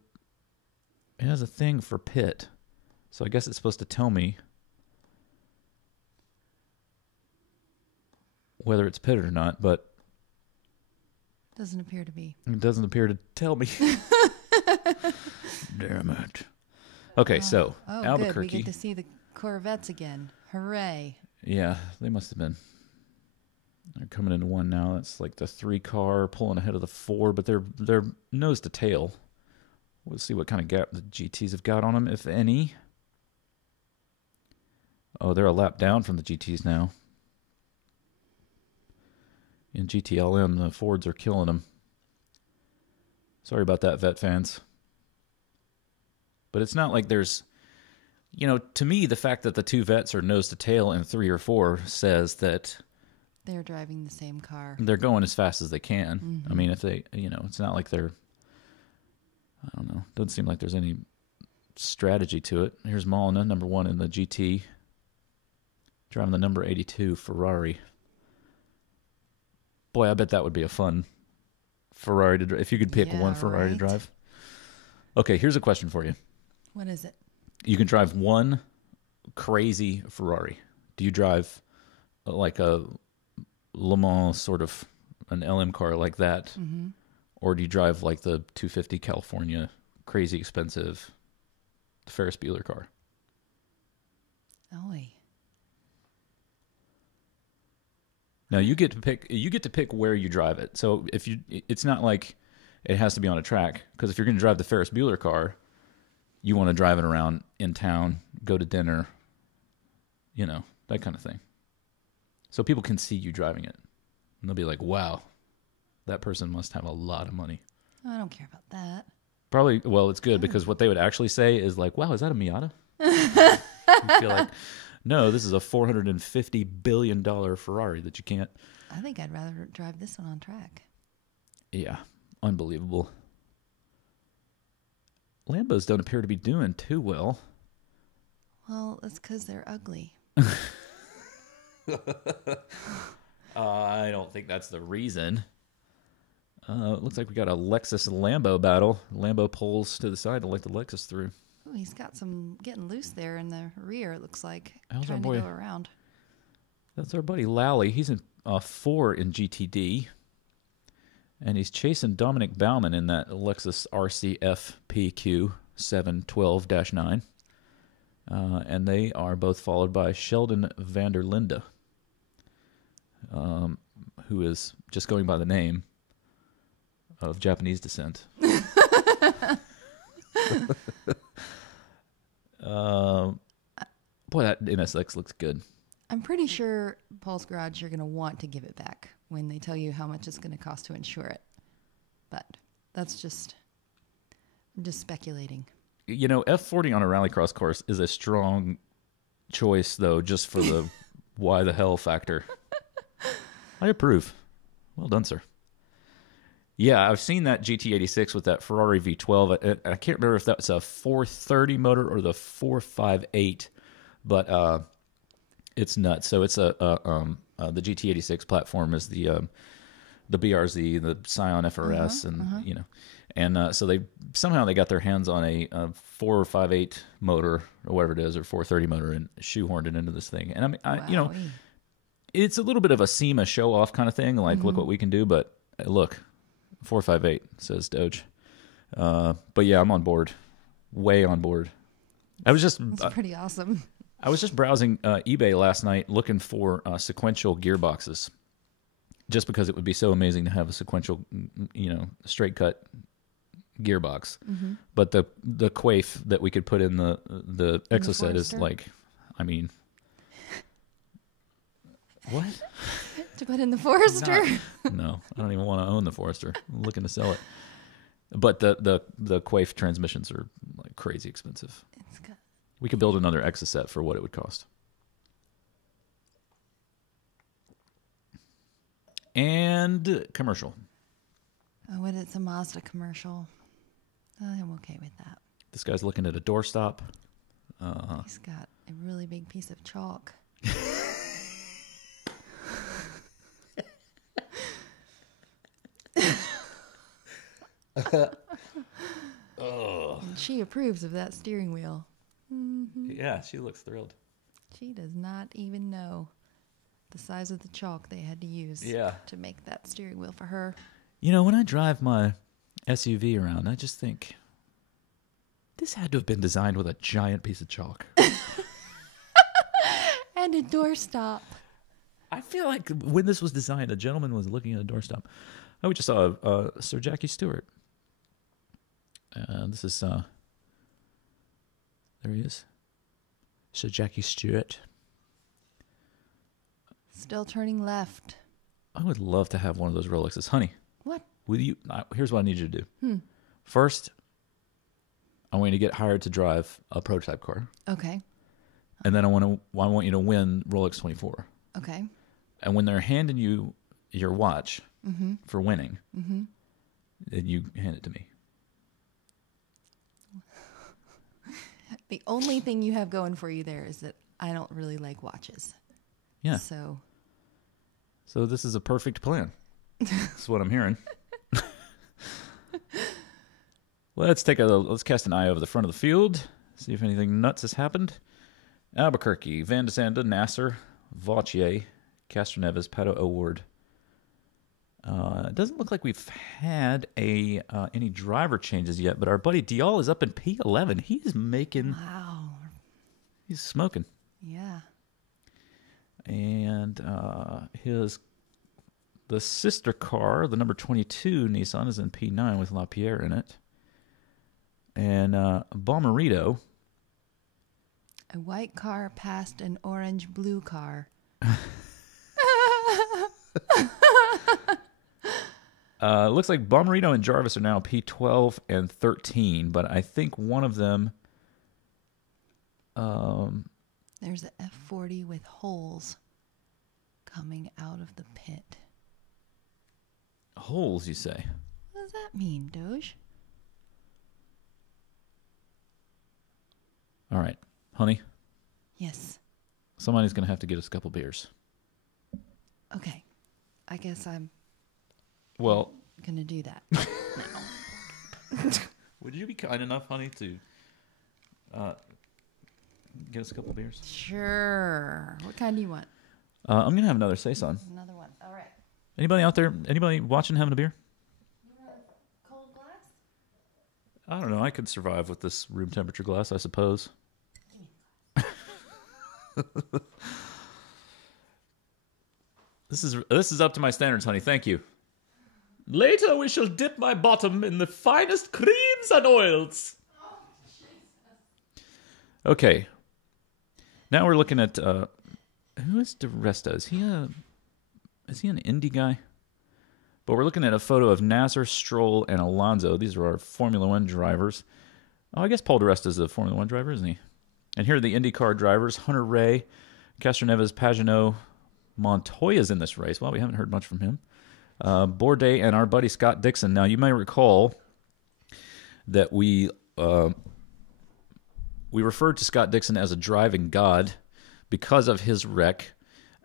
thing for pit, so I guess it's supposed to tell me whether it's pitted or not, but Doesn't appear to be. it doesn't appear to tell me. Damn it. Okay, so Albuquerque. Good. We get to see the Corvettes again. Hooray. Yeah, they must have been. They're coming into one now. It's like the 3 car pulling ahead of the 4, but they're nose to tail. We'll see what kind of gap the GTs have got on them, if any. Oh, they're a lap down from the GTs now. In GTLM, the Fords are killing them. Sorry about that, Vet fans. But it's not like there's... to me, the fact that the 2 Vets are nose to tail in 3 or 4 says that... They're driving the same car. They're going as fast as they can. Mm-hmm. I mean, if they, it's not like they're... I don't know. Doesn't seem like there's any strategy to it. Here's Molina, number 1 in the GT. Driving the number 82 Ferrari. Boy, I bet that would be a fun Ferrari to drive. If you could pick one Ferrari to drive. Okay, here's a question for you. What is it? You can drive one crazy Ferrari. Do you drive like a Le Mans sort of an LM car like that? Mm-hmm. Or do you drive like the 250 California crazy expensive Ferris Bueller car? Oy. Now you get to pick where you drive it. So it's not like it has to be on a track, because if you're going to drive the Ferris Bueller car, you want to drive it around in town, go to dinner, that kind of thing. So people can see you driving it, and they'll be like, "Wow, that person must have a lot of money." I don't care about that. Probably. Well, it's good, because what they would actually say is like, "Wow, is that a Miata?" You'd be like, "No, this is a $450 billion Ferrari that you can't." I think I'd rather drive this one on track. Yeah, unbelievable. Lambos don't appear to be doing too well. Well, it's because they're ugly. I don't think that's the reason. It looks like we got a Lexus Lambo battle. Lambo pulls to the side to let the Lexus through. Ooh, he's got some getting loose there in the rear, it looks like. How's our trying boy? to go around. That's our buddy Lally. He's in 4 in GTD. And he's chasing Dominic Bauman in that Lexus RCF PQ 712-9. And they are both followed by Sheldon van der Linde, who is just going by the name of Japanese descent. Boy, that NSX looks good. I'm pretty sure Paul's Garage, you're going to want to give it back when they tell you how much it's going to cost to insure it. But I'm just speculating. You know, F40 on a rallycross course is a strong choice, though, just for the why the hell factor. I approve. Well done, sir. Yeah, I've seen that GT86 with that Ferrari V12. I can't remember if that's a 430 motor or the 458, but it's nuts. So it's the GT86 platform is the BRZ, the Scion FRS, you know, and so they got their hands on a 458 motor or whatever it is, or 430 motor, and shoehorned it into this thing. And I mean, you know, it's a little bit of a SEMA show off kind of thing, like look what we can do, but look. 458 says Doge, but yeah, I'm on board, way on board. That's pretty awesome. I was just browsing eBay last night looking for sequential gearboxes, just because it would be so amazing to have a sequential, you know, straight cut gearbox. But the quaif that we could put in the Exocet is like, I mean, what? To put in the Forester? No, I don't even want to own the Forester. I'm looking to sell it. But the quaif transmissions are like crazy expensive. We could build another Exocet for what it would cost. And commercial. Oh, what? It's a Mazda commercial. I'm okay with that. This guy's looking at a doorstop. He's got a really big piece of chalk. And she approves of that steering wheel. Yeah, she looks thrilled. She does not even know the size of the chalk they had to use to make that steering wheel for her. You know, when I drive my SUV around, I just think, this had to have been designed with a giant piece of chalk. And a doorstop. I feel like when this was designed, a gentleman was looking at a doorstop. Oh, we just saw Sir Jackie Stewart. This is, there he is. Sir Jackie Stewart. Still turning left. I would love to have one of those Rolexes. Honey. What? Will you? Here's what I need you to do. First, I want you to get hired to drive a prototype car. Okay. And then I want you to win Rolex 24. Okay. And when they're handing you your watch for winning, then you hand it to me. The only thing you have going for you there is that I don't really like watches. Yeah. So this is a perfect plan. That's what I'm hearing. Let's cast an eye over the front of the field, see if anything nuts has happened. Albuquerque, Van de Sande, Nasser, Vautier, Castroneves, Pato O'Ward. It doesn't look like we've had any driver changes yet, but our buddy Dial is up in P11. He's making... Wow. He's smoking. Yeah. And the sister car, the number 22 Nissan, is in P9 with LaPierre in it. And Bommarito. A white car passed an orange-blue car. It looks like Bommarito and Jarvis are now P12 and 13, but I think one of them... There's an F40 with holes coming out of the pit. Holes, you say? What does that mean, Doge? All right, honey. Yes. Somebody's going to have to get us a couple beers. Okay. I guess I'm going to do that now. Would you be kind enough, honey, to get us a couple beers? Sure. What kind do you want? I'm going to have another Saison. Another one. All right. Anybody out there, anybody watching having a beer? I don't know. I could survive with this room temperature glass, I suppose. This is up to my standards, honey. Thank you. Later, we shall dip my bottom in the finest creams and oils. Okay. Now we're looking at who is DeResta? Is he an indie guy? But we're looking at a photo of Nasser, Stroll, and Alonso. These are our Formula One drivers. Oh, I guess Paul DeResta is a Formula One driver, isn't he? And here are the IndyCar drivers: Hunter Ray, Castroneves, Pagenaud, Montoya's in this race. Well, we haven't heard much from him. Bourdais and our buddy Scott Dixon. Now, you may recall that we referred to Scott Dixon as a driving god because of his wreck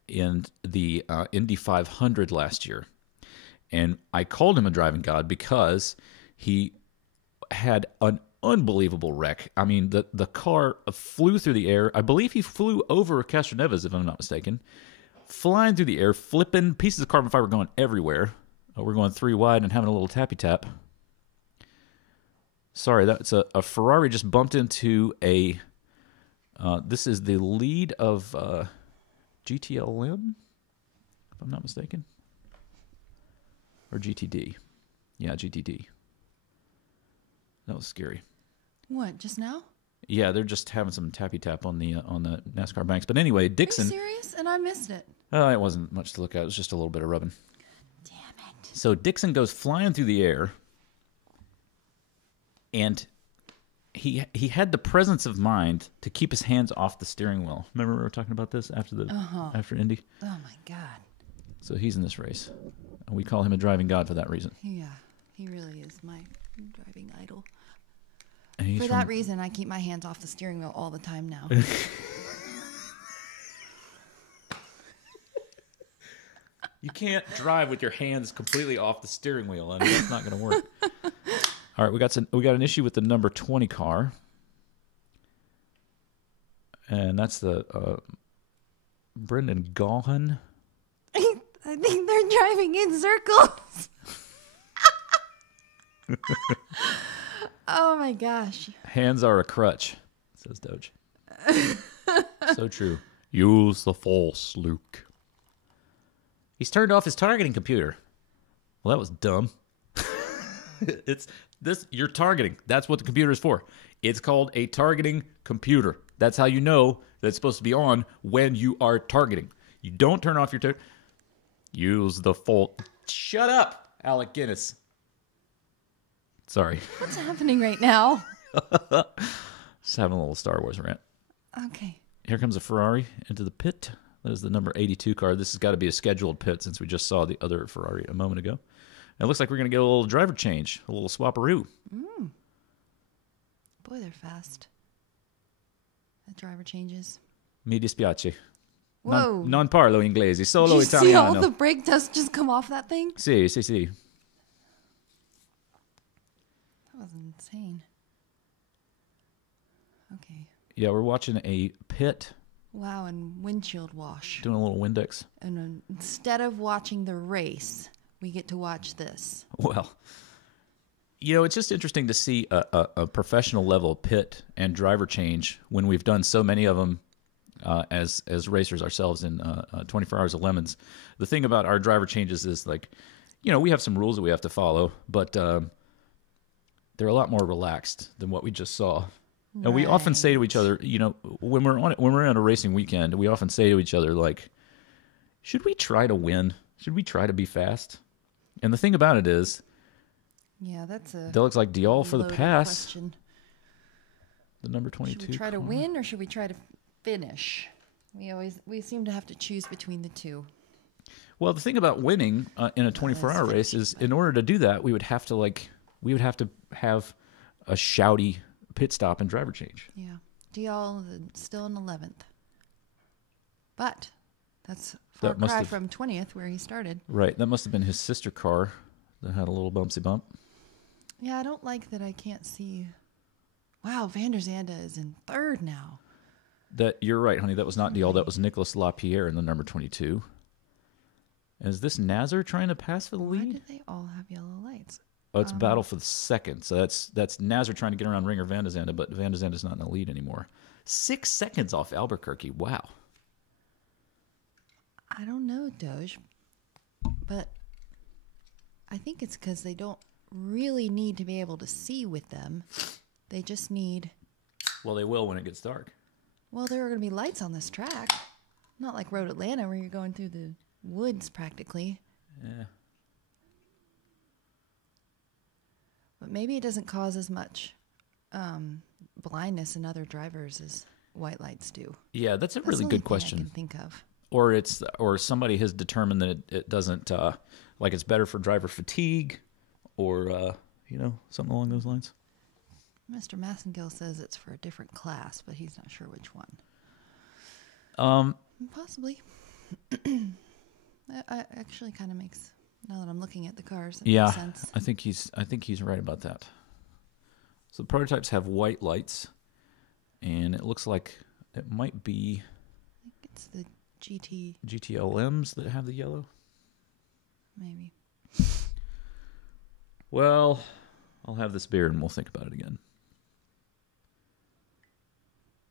in the Indy 500 last year. And I called him a driving god because he had an unbelievable wreck. I mean, the car flew through the air. I believe he flew over Castroneves, if I'm not mistaken. Flying through the air, flipping, pieces of carbon fiber going everywhere. We're going 3 wide and having a little tappy tap. Sorry, that's a Ferrari just bumped into a... this is the lead of GTLM, if I'm not mistaken. Or GTD. Yeah, GTD. That was scary. What, just now? Yeah, they're just having some tappy tap on the NASCAR banks. But anyway, Dixon... Are you serious? And I missed it. It wasn't much to look at. It was just a little bit of rubbing. Damn it. So Dixon goes flying through the air, and he had the presence of mind to keep his hands off the steering wheel. Remember we were talking about this after Indy? Oh, my God. So he's in this race. And we call him a driving god for that reason. Yeah, he really is my driving idol. And for that reason, I keep my hands off the steering wheel all the time now. You can't drive with your hands completely off the steering wheel. I mean, that's not going to work. All right, we got an issue with the number 20 car. And that's the Brendan Gaughan. I think they're driving in circles. Oh my gosh. Hands are a crutch, says Doge. So true. Use the force, Luke. He's turned off his targeting computer. Well, that was dumb. You're targeting. That's what the computer is for. It's called a targeting computer. That's how you know that it's supposed to be on when you are targeting. You don't turn off your use the full... Shut up, Alec Guinness. Sorry. What's happening right now? Just having a little Star Wars rant. Okay. Here comes a Ferrari into the pit. That is the number 82 car. This has got to be a scheduled pit since we just saw the other Ferrari a moment ago. It looks like we're going to get a little driver change, a little swapperoo. Boy, they're fast. The driver changes. Mi dispiace. Whoa. Non parlo inglese, solo Did you italiano. see all the brake dust just come off that thing? Sì. That was insane. Okay. Yeah, we're watching a pit. Wow, and windshield wash. Doing a little Windex. And instead of watching the race, we get to watch this. Well, it's just interesting to see a professional level pit and driver change when we've done so many of them as racers ourselves in 24 Hours of Lemons. The thing about our driver changes is we have some rules that we have to follow, but they're a lot more relaxed than what we just saw. Right. And we often say to each other, when we're on a racing weekend, we often say to each other, should we try to win? Should we try to be fast? And the thing about it is, yeah, that looks like Diol for the pass. Question. The number 22. Should we try to win or should we try to finish? We seem to have to choose between the two. Well, the thing about winning in a 24-hour race is, in order to do that, we would have to have a shouty pit stop and driver change. Yeah, Diol still in 11th, but that's far cry from 20th where he started. Right, that must have been his sister car that had a little bumpsy bump. Yeah, I don't like that I can't see. Wow, Van der Zande is in 3rd now. You're right, honey. That was not Diol. That was Nicolas Lapierre in the number 22. Is this Nazar trying to pass for the lead? Why do they all have yellow lights? Oh, it's battle for the second. So that's Nazar trying to get around Ringer Van de Zande, but Van de Zande's not in the lead anymore. 6 seconds off Albuquerque. Wow. I don't know, Doge, but I think it's because they don't really need to be able to see with them. They just need... Well, they will when it gets dark. Well, there are going to be lights on this track. Not like Road Atlanta where you're going through the woods practically. Yeah. But maybe it doesn't cause as much blindness in other drivers as white lights do. Yeah, that's a really good question. I can think of. Or somebody has determined that it doesn't like it's better for driver fatigue, or something along those lines. Mr. Massengill says it's for a different class, but he's not sure which one. Possibly. That actually kind of makes, now that I'm looking at the cars, that makes sense. I think he's right about that. So the prototypes have white lights, and it looks like it might be. I think it's the GTLMs that have the yellow. Maybe. Well, I'll have this beer and we'll think about it again.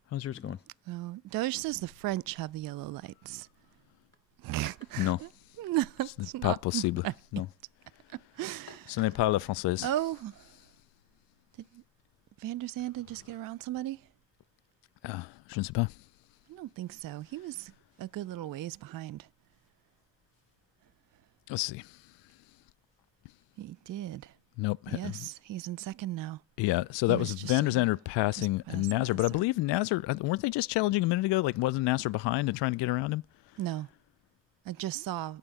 How's yours going? Oh, Doge says the French have the yellow lights. No. C'est pas possible. Right. No. Ce n'est pas la française. Oh. Did Van der Zande just get around somebody? Je ne sais pas. I don't think so. He was a good little ways behind. Let's see. He did. Nope. Yes, he's in second now. Yeah, so that was Van der Zande passing Nazar. But I believe Nazar, weren't they just challenging a minute ago? Like, wasn't Nazar behind and trying to get around him? No. I just saw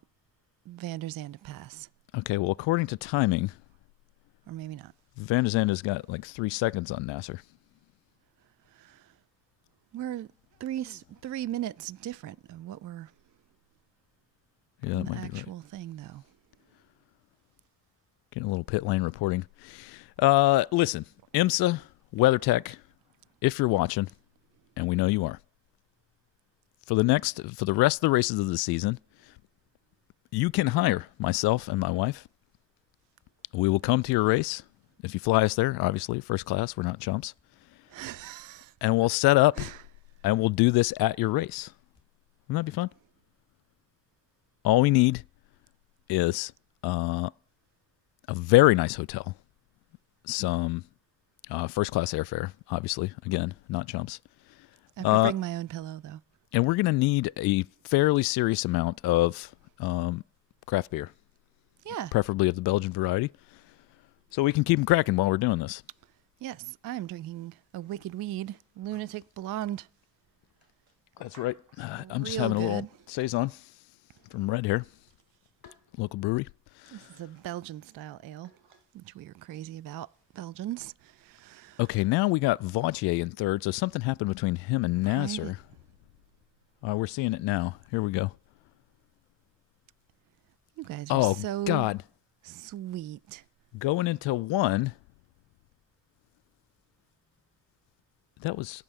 Van der Zande pass. Okay, well, according to timing. Or maybe not. Van der Zande's got like 3 seconds on Nazar. We're three minutes different of what we're... Yeah, that the might be actual right. thing, though. Getting a little pit lane reporting. Listen, IMSA Weathertech, if you're watching, and we know you are, for the rest of the races of the season, you can hire myself and my wife. We will come to your race. If you fly us there, obviously, first class, we're not chumps. And we'll set up, and we'll do this at your race. Wouldn't that be fun? All we need is a very nice hotel, some first-class airfare, obviously. Again, not chumps. I would bring my own pillow, though. And we're going to need a fairly serious amount of craft beer. Yeah. Preferably of the Belgian variety. So we can keep them cracking while we're doing this. Yes, I'm drinking a Wicked Weed Lunatic Blonde. That's right. I'm just Real having a good. little Saison from Red Hair, local brewery. This is a Belgian-style ale, which we are crazy about, Belgians. Okay, now we got Vautier in third, so something happened between him and Nasser. We're seeing it now. Here we go. You guys are so God. sweet. Going into one, that was...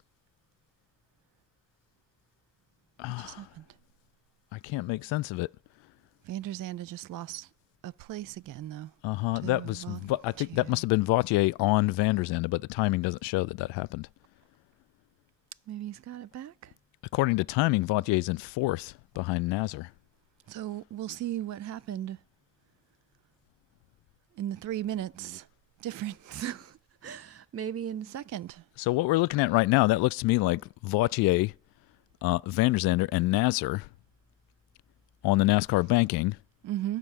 What just happened? I can't make sense of it. Van der Zande just lost a place again, though. Uh-huh. That was... I think Vautier. that must have been Vautier on Van der Zande, but the timing doesn't show that happened. Maybe he's got it back. According to timing, Vautier's in fourth behind Nazar. So we'll see what happened in the 3 minutes difference. Maybe in second. So what we're looking at right now, that looks to me like Vautier, Van der Zande, and Nazar on the NASCAR banking. Mm-hmm.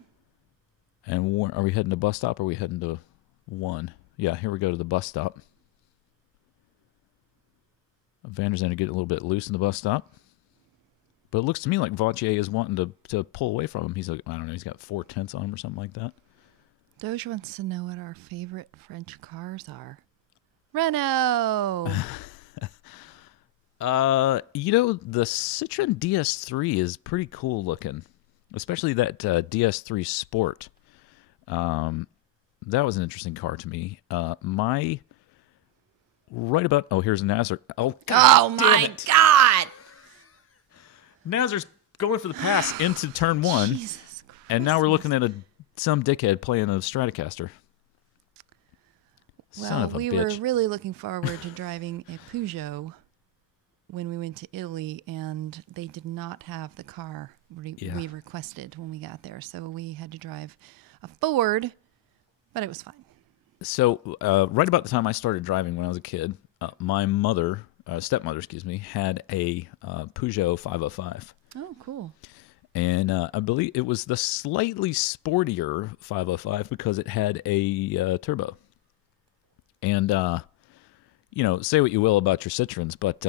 And are we heading to bus stop or are we heading to one? Yeah, here we go to the bus stop. Van der Zande get a little bit loose in the bus stop. But it looks to me like Vautier is wanting to pull away from him. He's like, I don't know, he's got 4/10 on him or something like that. Doge wants to know what our favorite French cars are. Renault! The Citroen DS3 is pretty cool looking, especially that DS3 Sport. That was an interesting car to me. Here's Nazar. Oh my God! Nazar's going for the pass into turn one. Jesus Christ. And now we're looking at some dickhead playing a Stratocaster. Son of a we bitch. were really looking forward to driving a Peugeot when we went to Italy, and they did not have the car we requested when we got there. So we had to drive a Ford, but it was fine. So right about the time I started driving when I was a kid, my stepmother, had a Peugeot 505. Oh, cool. And I believe it was the slightly sportier 505 because it had a turbo. And, say what you will about your Citroens, but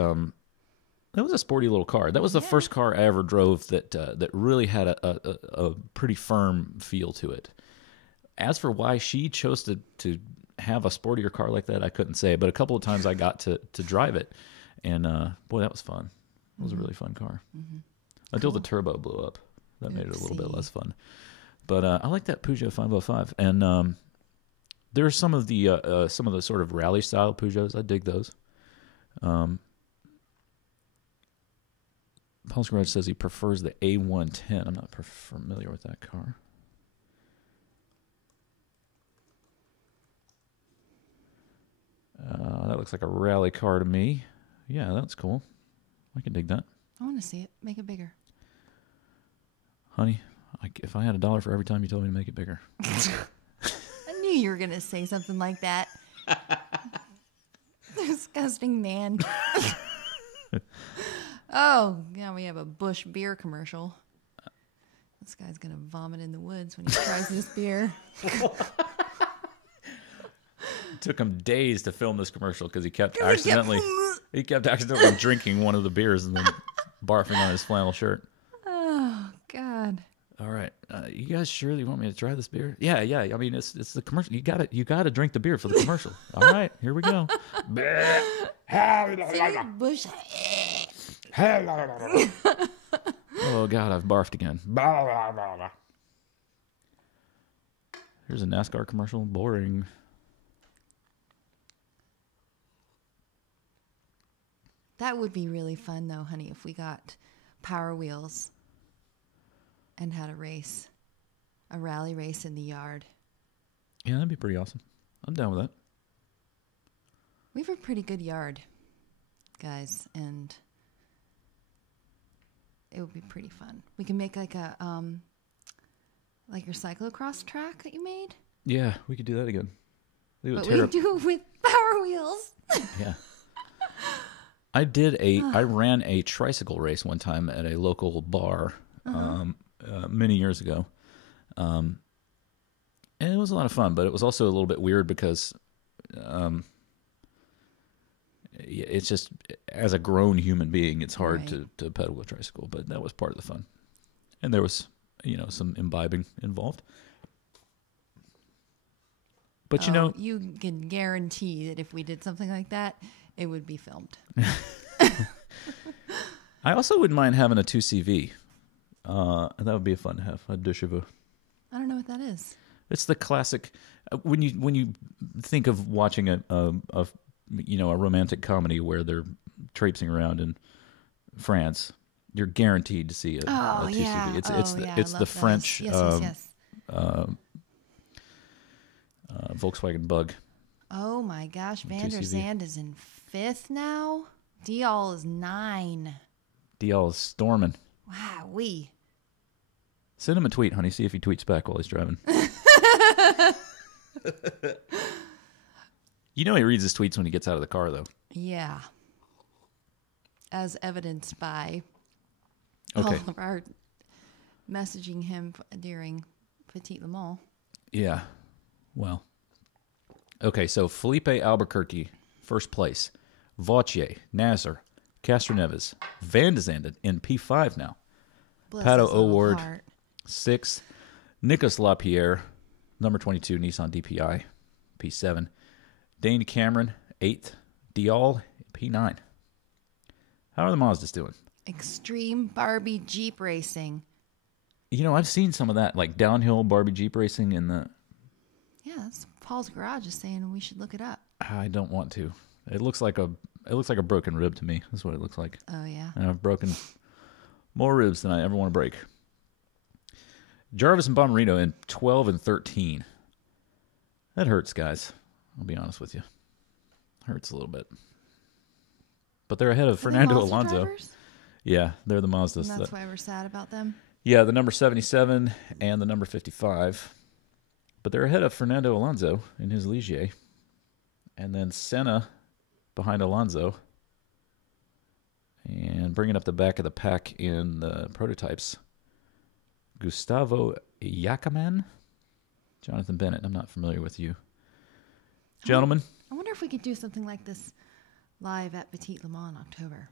that was a sporty little car. That was the first car I ever drove that really had a pretty firm feel to it. As for why she chose to have a sportier car like that, I couldn't say. But a couple of times I got to drive it, and boy, that was fun. It was a really fun car. Mm-hmm. Until the turbo blew up. That made it a little bit less fun. But I like that Peugeot 505. And there are some of the sort of rally style Peugeots. I dig those. Paul's Garage says he prefers the A110. I'm not familiar with that car. That looks like a rally car to me. Yeah, that's cool. I can dig that. I want to see it. Make it bigger. Honey, if I had $1 for every time you told me to make it bigger. I knew you were going to say something like that. Disgusting man. Oh, yeah, we have a Busch beer commercial. This guy's going to vomit in the woods when he tries this beer. It took him days to film this commercial because he kept accidentally drinking one of the beers and then barfing on his flannel shirt. Oh, God. All right, you guys sure you want me to try this beer? Yeah. I mean, it's the commercial. You got to drink the beer for the commercial. All right, here we go. Busch. Oh God, I've barfed again. Here's a NASCAR commercial. Boring. That would be really fun, though, honey, if we got Power Wheels and had a rally race in the yard. Yeah, that'd be pretty awesome. I'm down with that. We have a pretty good yard, guys, and it would be pretty fun. We can make like a like your cyclocross track that you made. Yeah, we could do that again. We do it with Power Wheels. Yeah. I ran a tricycle race one time at a local bar many years ago. And it was a lot of fun, but it was also a little bit weird because it's just, as a grown human being, it's hard to pedal a tricycle, but that was part of the fun. And there was, some imbibing involved. But you can guarantee that if we did something like that, it would be filmed. I also wouldn't mind having a 2CV. That would be fun to have, a deux chevaux. I don't know what that is. It's the classic. When you think of watching a romantic comedy where they're traipsing around in France, you're guaranteed to see a 2CV. Yeah. It's the French yes. Volkswagen Bug. Oh my gosh, Van der Zandt is in 5th now. Dial is 9. Dial is storming. Wow, Send him a tweet, honey. See if he tweets back while he's driving. He reads his tweets when he gets out of the car, though. Yeah. As evidenced by all of our messaging him during Petit Le Mans. Yeah. Well. Okay, so Felipe Albuquerque, first place. Vautier, Nasser, Castroneves, Van de Zanden in P5 now. Pato O'Ward, 6th. Nicolas Lapierre, number 22, Nissan DPI, P7. Dane Cameron, 8th. Dial, P9. How are the Mazdas doing? Extreme Barbie Jeep Racing. I've seen some of that, like downhill Barbie Jeep racing in the... Yeah, that's Paul's Garage is saying we should look it up. I don't want to. It looks like a broken rib to me. That's what it looks like. Oh, yeah. And I've broken more ribs than I ever want to break. Jarvis and Bomarino in 12 and 13. That hurts, guys. I'll be honest with you. Hurts a little bit. But they're ahead of Are they Fernando Mazda Alonso. drivers? Yeah, they're the Mazdas. And that's why we're sad about them. Yeah, the number 77 and the number 55. But they're ahead of Fernando Alonso in his Ligier. And then Senna behind Alonso. And bringing up the back of the pack in the prototypes, Gustavo Yacaman. Jonathan Bennett, I'm not familiar with you. Gentlemen? I wonder if we could do something like this live at Petit Le Mans in October.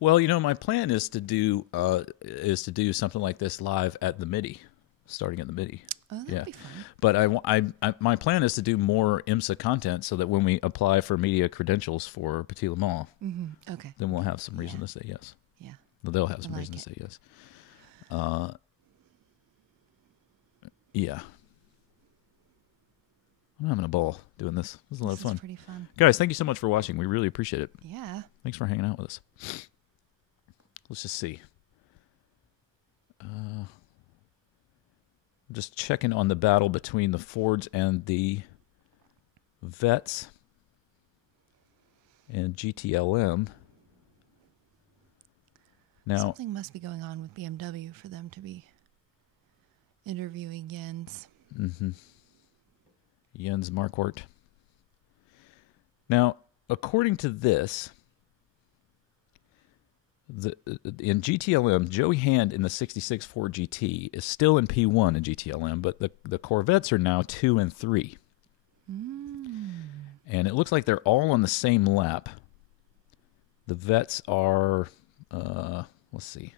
Well, you know, my plan is to do something like this live at the Midi, starting at the Midi. Oh, that'd be fun. But my plan is to do more IMSA content so that when we apply for media credentials for Petit Le Mans, Okay. then we'll have some reason to say yes. Yeah. They'll have some reason to say yes. Yeah. I'm having a ball doing this. This is a lot of fun. Pretty fun. Guys, thank you so much for watching. We really appreciate it. Yeah. Thanks for hanging out with us. Let's just see. Just checking on the battle between the Fords and the Vets and GTLM. Now, something must be going on with BMW for them to be interviewing Jens. Jens Marquardt. Now, according to this, in GTLM, Joey Hand in the 66 Ford GT is still in P1 in GTLM, but the Corvettes are now 2 and 3. And it looks like they're all on the same lap. The Vets are, let's see,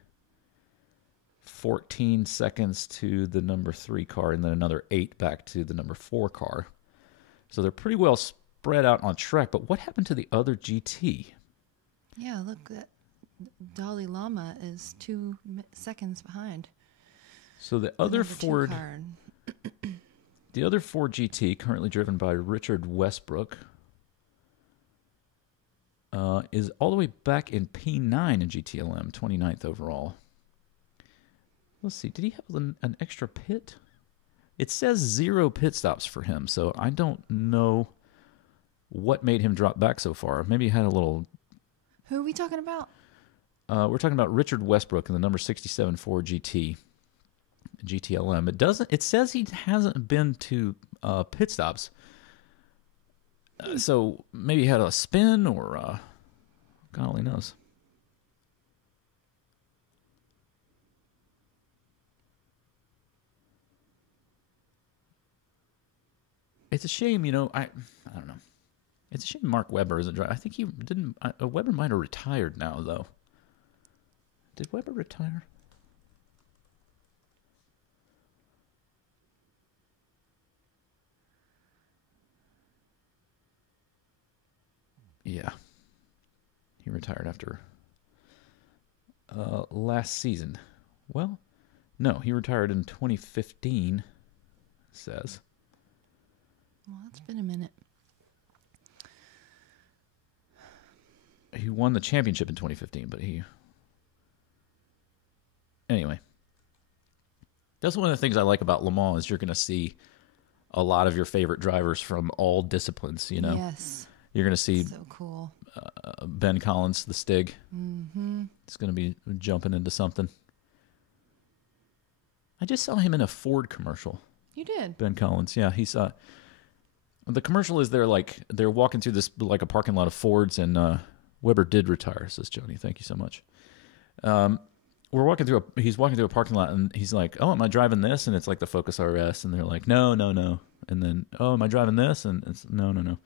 14 seconds to the number 3 car, and then another 8 back to the number 4 car. So they're pretty well spread out on track. But what happened to the other GT? Yeah, look, that Dalai Lama is 2 seconds behind. So the other Ford, the other Ford GT, currently driven by Richard Westbrook, is all the way back in P9 in GTLM, 29th overall. Let's see, did he have an extra pit? It says 0 pit stops for him, so I don't know what made him drop back so far. Maybe he had a little... Who are we talking about? We're talking about Richard Westbrook in the number 67 Ford GT, GTLM. It says he hasn't been to pit stops. So maybe he had a spin or God only knows. It's a shame, you know. I don't know. It's a shame Mark Webber isn't driving. I think he didn't. Webber might have retired now, though. Did Webber retire? Yeah. He retired after last season. Well, no, he retired in 2015, it says. Well, it's been a minute. He won the championship in 2015, but anyway. That's one of the things I like about Le Mans is you're going to see a lot of your favorite drivers from all disciplines, you know? Yes. You're going to see so cool. Ben Collins, the Stig. It's going to be jumping into something. I just saw him in a Ford commercial. You did? Ben Collins, yeah. He's the commercial is they're walking through this like a parking lot of Fords, and Weber did retire, says Joni. Thank you so much. He's walking through a parking lot, and he's like, "Oh, am I driving this?" And it's like the Focus RS, and they're like, "No, no, no." And then, "Oh, am I driving this?" And it's no, no, no.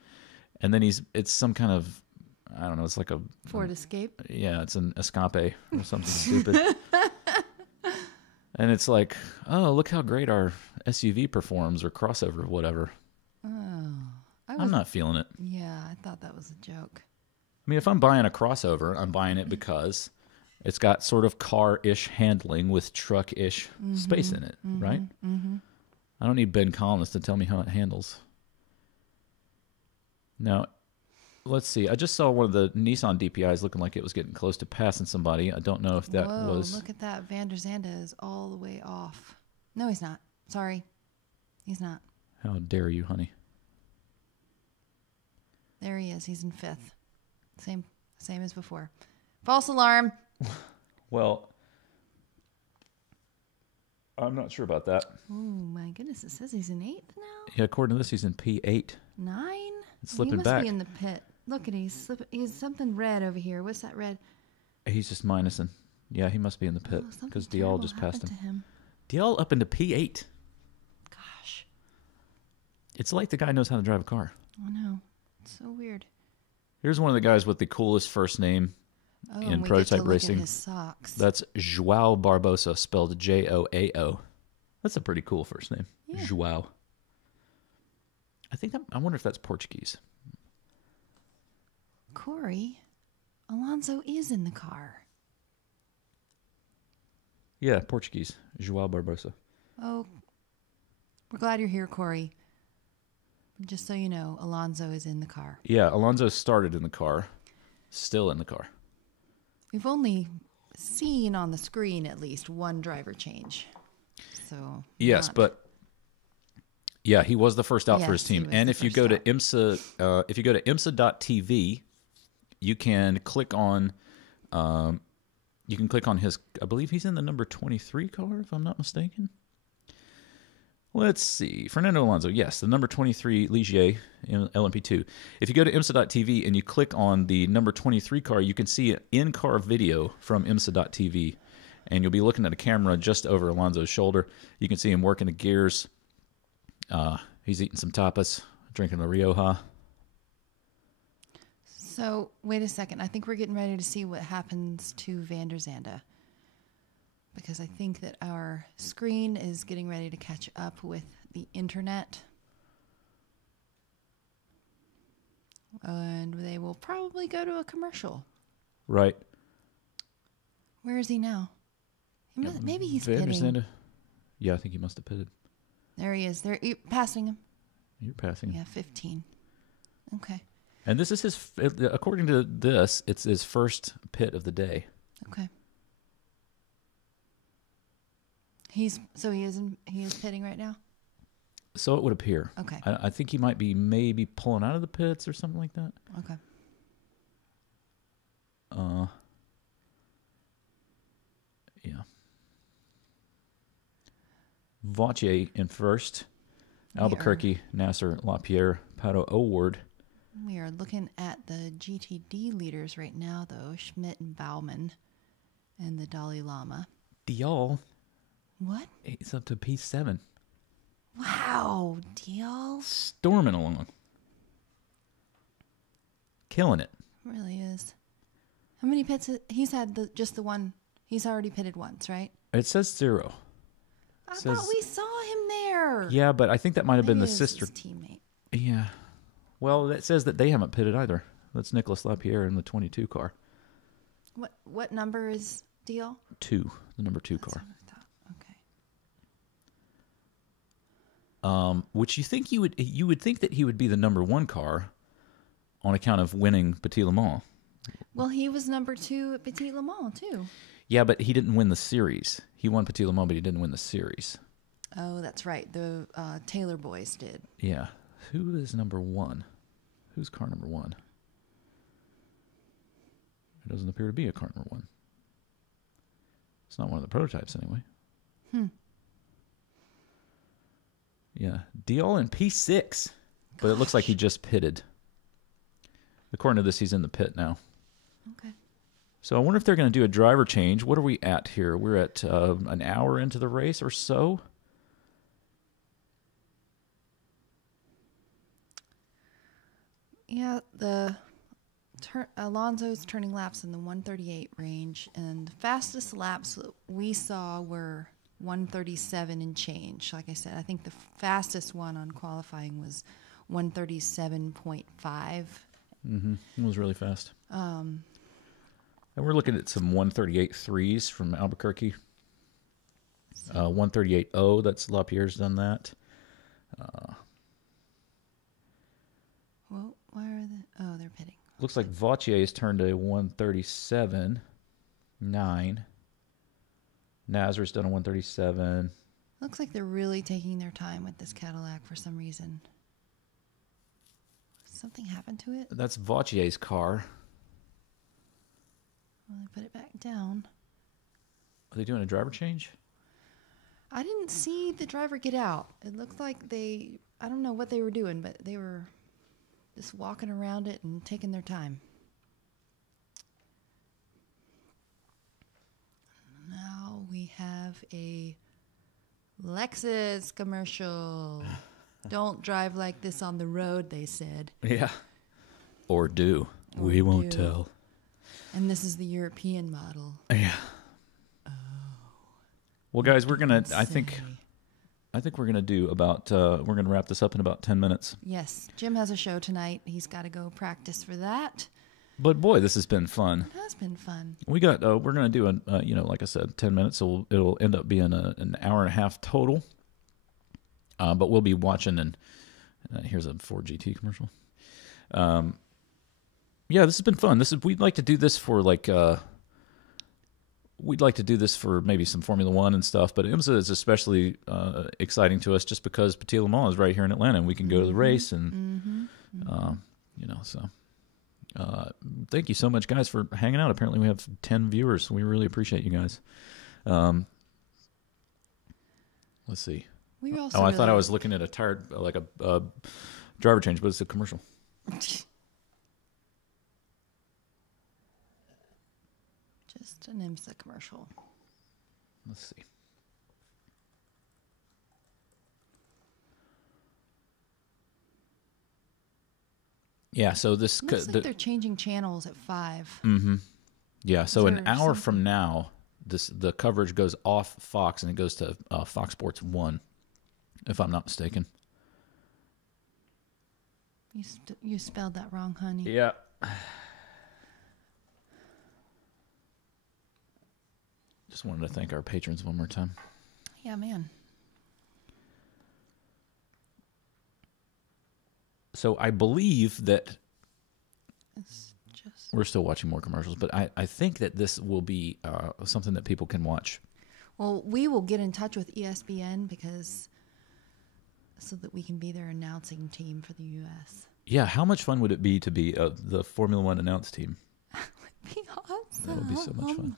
And then it's some kind of, I don't know, it's like a Ford Escape. Yeah, it's an Escape or something stupid. And it's like, oh, look how great our SUV performs, or crossover, or whatever. Oh, I'm not feeling it. Yeah, I thought that was a joke. I mean, if I'm buying a crossover, I'm buying it because it's got sort of car-ish handling with truck-ish space in it, right? I don't need Ben Collins to tell me how it handles. Now, let's see. I just saw one of the Nissan DPIs looking like it was getting close to passing somebody. I don't know if that was... Look at that. Van der Zande is all the way off. No, he's not. Sorry. He's not. How dare you, honey? There he is. He's in 5th. Same as before. False alarm. Well, I'm not sure about that. Oh, my goodness. It says he's in 8th now? Yeah, according to this, he's in P8. 9? It's slipping he must back. be in the pit. Look at he's something red over here. What's that red? He's just minusing. Yeah, he must be in the pit because Dial just passed him. Dial up into P8. Gosh. It's like the guy knows how to drive a car. I know. It's so weird. Here's one of the guys with the coolest first name in prototype racing. Look at his socks. That's Joao Barbosa, spelled Joao. That's a pretty cool first name. Yeah. Joao. I wonder if that's Portuguese. Corey, Alonso is in the car. Yeah, Portuguese. Joao Barbosa. Oh, we're glad you're here, Corey. Just so you know, Alonso is in the car. Yeah, Alonso started in the car. Still in the car. We've only seen on the screen at least one driver change. So yes, but yeah, he was the first out for his team. And if you go to IMSA, if you go to IMSA.tv, you can click on his. I believe he's in the number 23 car, if I'm not mistaken. Let's see. Fernando Alonso, yes, the number 23 Ligier LMP2. If you go to IMSA.tv and you click on the number 23 car, you can see an in-car video from IMSA.tv. And you'll be looking at a camera just over Alonso's shoulder. You can see him working the gears. He's eating some tapas, drinking a Rioja. So, wait a second. I think we're getting ready to see what happens to Van der Zande. Because I think that our screen is getting ready to catch up with the internet. And they will probably go to a commercial. Right. Where is he now? Maybe he's Van der pitting. Zande. Yeah, I think he must have pitted. There he is. You're passing him. You're passing him. Yeah, 15. Okay. And this is according to this, it's his first pit of the day. Okay. He is pitting right now? So it would appear. Okay. I think he might be maybe pulling out of the pits or something like that. Okay. Yeah. Vautier in first. Albuquerque, Nasser, LaPierre, Pato O'Ward. We are looking at the GTD leaders right now, though. Schmidt and Baumann and the Dalai Lama. Dial. What? It's up to P7. Wow, Dial. Storming along. Killing it. Really is. How many pits? He's had just the one. He's already pitted once, right? It says 0. I thought we saw him there. Yeah, but I think that might have been the His sister teammate. Yeah. Well, that says that they haven't pitted either. That's Nicolas Lapierre in the 22 car. What number is Dial? 2, the number 2 That's car. what I thought. Okay. Which you would think that he would be the number 1 car on account of winning Petit Le Mans. Well, he was number 2 at Petit Le Mans too. Yeah, but he didn't win the series. He won Petit Le Mans, but he didn't win the series. Oh, that's right. The Taylor boys did. Yeah. Who is number 1? Who's car number 1? It doesn't appear to be a car number 1. It's not one of the prototypes anyway. Yeah. Dial in P6. But it looks like he just pitted. According to this, he's in the pit now. Okay. So I wonder if they're going to do a driver change. What are we at here? We're at an hour into the race or so. Yeah, Alonso's turning laps in the 138 range, and the fastest laps that we saw were 137 and change. Like I said, I think the fastest one on qualifying was 137.5. Mm-hmm. It was really fast. And we're looking at some 138.3s from Albuquerque. 138.0, that's LaPierre's done that. Well, why are they? Oh, they're pitting. Looks like Vautier's turned a 137.9. Nazar's done a 137. Looks like they're really taking their time with this Cadillac for some reason. something happened to it? That's Vautier's car. Well, I put it back down. Are they doing a driver change? I didn't see the driver get out. It looked like I don't know what they were doing, but they were just walking around it and taking their time. Now we have a Lexus commercial. Don't drive like this on the road, they said. Yeah. Or do. We won't tell. And this is the European model. Yeah. Oh. Well, guys, we're gonna. I think we're gonna do about. We're gonna wrap this up in about 10 minutes. Yes, Jim has a show tonight. He's got to go practice for that. But boy, this has been fun. It has been fun. We got. We're gonna do like I said, 10 minutes. So it'll end up being an hour and a half total. But we'll be watching, and here's a Ford GT commercial. Yeah, this has been fun. We'd like to do this for we'd like to do this for maybe some Formula One and stuff. But IMSA is especially exciting to us just because Petit Le Mans is right here in Atlanta, and we can go to the race, and So thank you so much, guys, for hanging out. Apparently, we have 10 viewers. We really appreciate you guys. Let's see. I thought I was looking at a tire, like a driver change, but it's a commercial. Just an IMSA commercial. Let's see. Yeah, so this... Looks like they're changing channels at 5. Mm-hmm. Yeah, so an hour from now, the coverage goes off Fox, and it goes to Fox Sports 1. If I'm not mistaken. You spelled that wrong, honey. Yeah. Just wanted to thank our patrons one more time. Yeah, man. So I believe that we're still watching more commercials, but I think that this will be something that people can watch. Well, we will get in touch with ESPN so that we can be their announcing team for the U.S. Yeah, how much fun would it be to be the Formula One announce team? That would be awesome. That would be so much fun.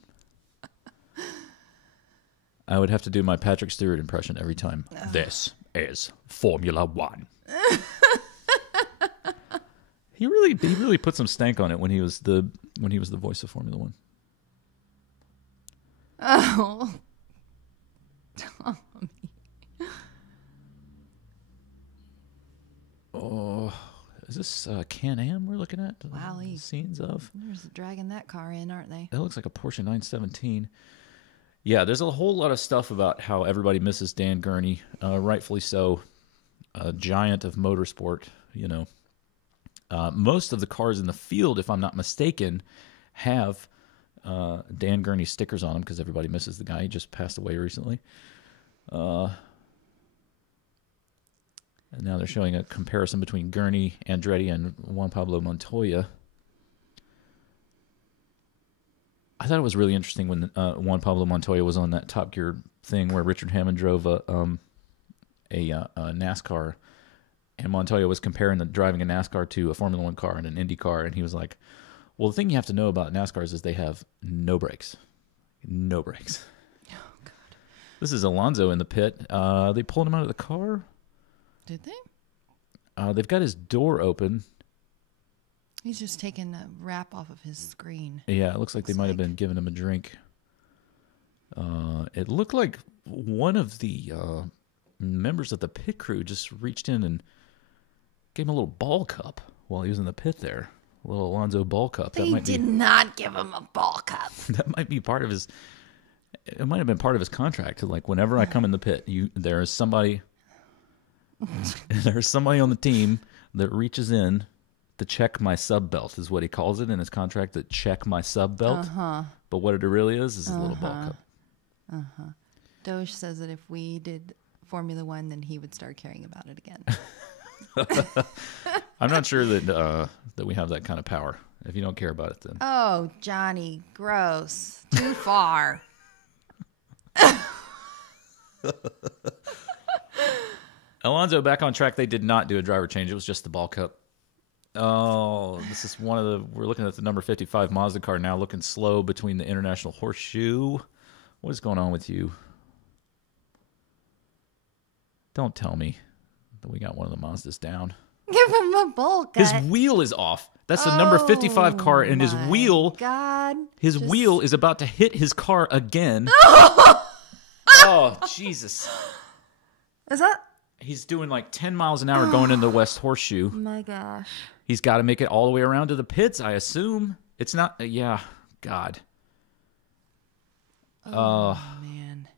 I would have to do my Patrick Stewart impression every time. This is Formula One. He really put some stank on it when he was the voice of Formula One. Oh, Tommy. Oh, is this Can-Am we're looking at? Wow, scenes of. They're dragging that car in, aren't they? That looks like a Porsche 917. Yeah, there's a whole lot of stuff about how everybody misses Dan Gurney, rightfully so. A giant of motorsport, you know. Most of the cars in the field, if I'm not mistaken, have Dan Gurney stickers on them because everybody misses the guy. He just passed away recently. And now they're showing a comparison between Gurney, Andretti, and Juan Pablo Montoya. I thought it was really interesting when Juan Pablo Montoya was on that Top Gear thing where Richard Hammond drove a NASCAR, and Montoya was comparing driving a NASCAR to a Formula One car and an Indy car, and he was like, well, the thing you have to know about NASCARs is they have no brakes. No brakes. Oh, God. This is Alonso in the pit. They pulled him out of the car. Did they? They've got his door open. He's just taking a wrap off of his screen. Yeah, it looks like they might have been giving him a drink. It looked like one of the members of the pit crew just reached in and gave him a little ball cup while he was in the pit there. A little Alonso ball cup. They did not give him a ball cup. That might be part of his... It might have been part of his contract. Like, whenever I come in the pit, there is somebody... There's somebody on the team that reaches in to check my sub belt, is what he calls it in his contract, that check my sub belt. But what it really is a little ball cup. Doge says that if we did Formula One, then he would start caring about it again. I'm not sure that we have that kind of power. If you don't care about it, then. Oh, Johnny, gross. Too far. Alonso back on track. They did not do a driver change. It was just the ball cup. Oh, this is one of the. We're looking at the number 55 Mazda car now, looking slow between the International Horseshoe. What is going on with you? Don't tell me that we got one of the Mazdas down. Give him a bowl cut. His wheel is off. That's the number 55 car, and his wheel. God. His wheel is about to hit his car again. Oh, Jesus. Is that? He's doing like 10 miles an hour going into the West Horseshoe. Oh my gosh. He's got to make it all the way around to the pits, I assume. It's not. Yeah. God. Oh, man.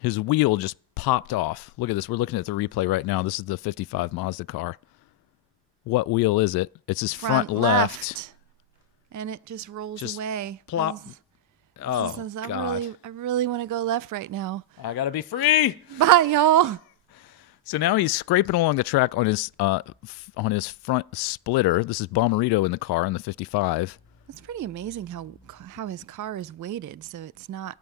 His wheel just popped off. Look at this. We're looking at the replay right now. This is the 55 Mazda car. What wheel is it? It's his front left. And it just rolls away. Plop. Oh, God. I really want to go left right now. I got to be free. Bye, y'all. So now he's scraping along the track on his front splitter. This is Bomberito in the car in the 55. It's pretty amazing how his car is weighted, so it's not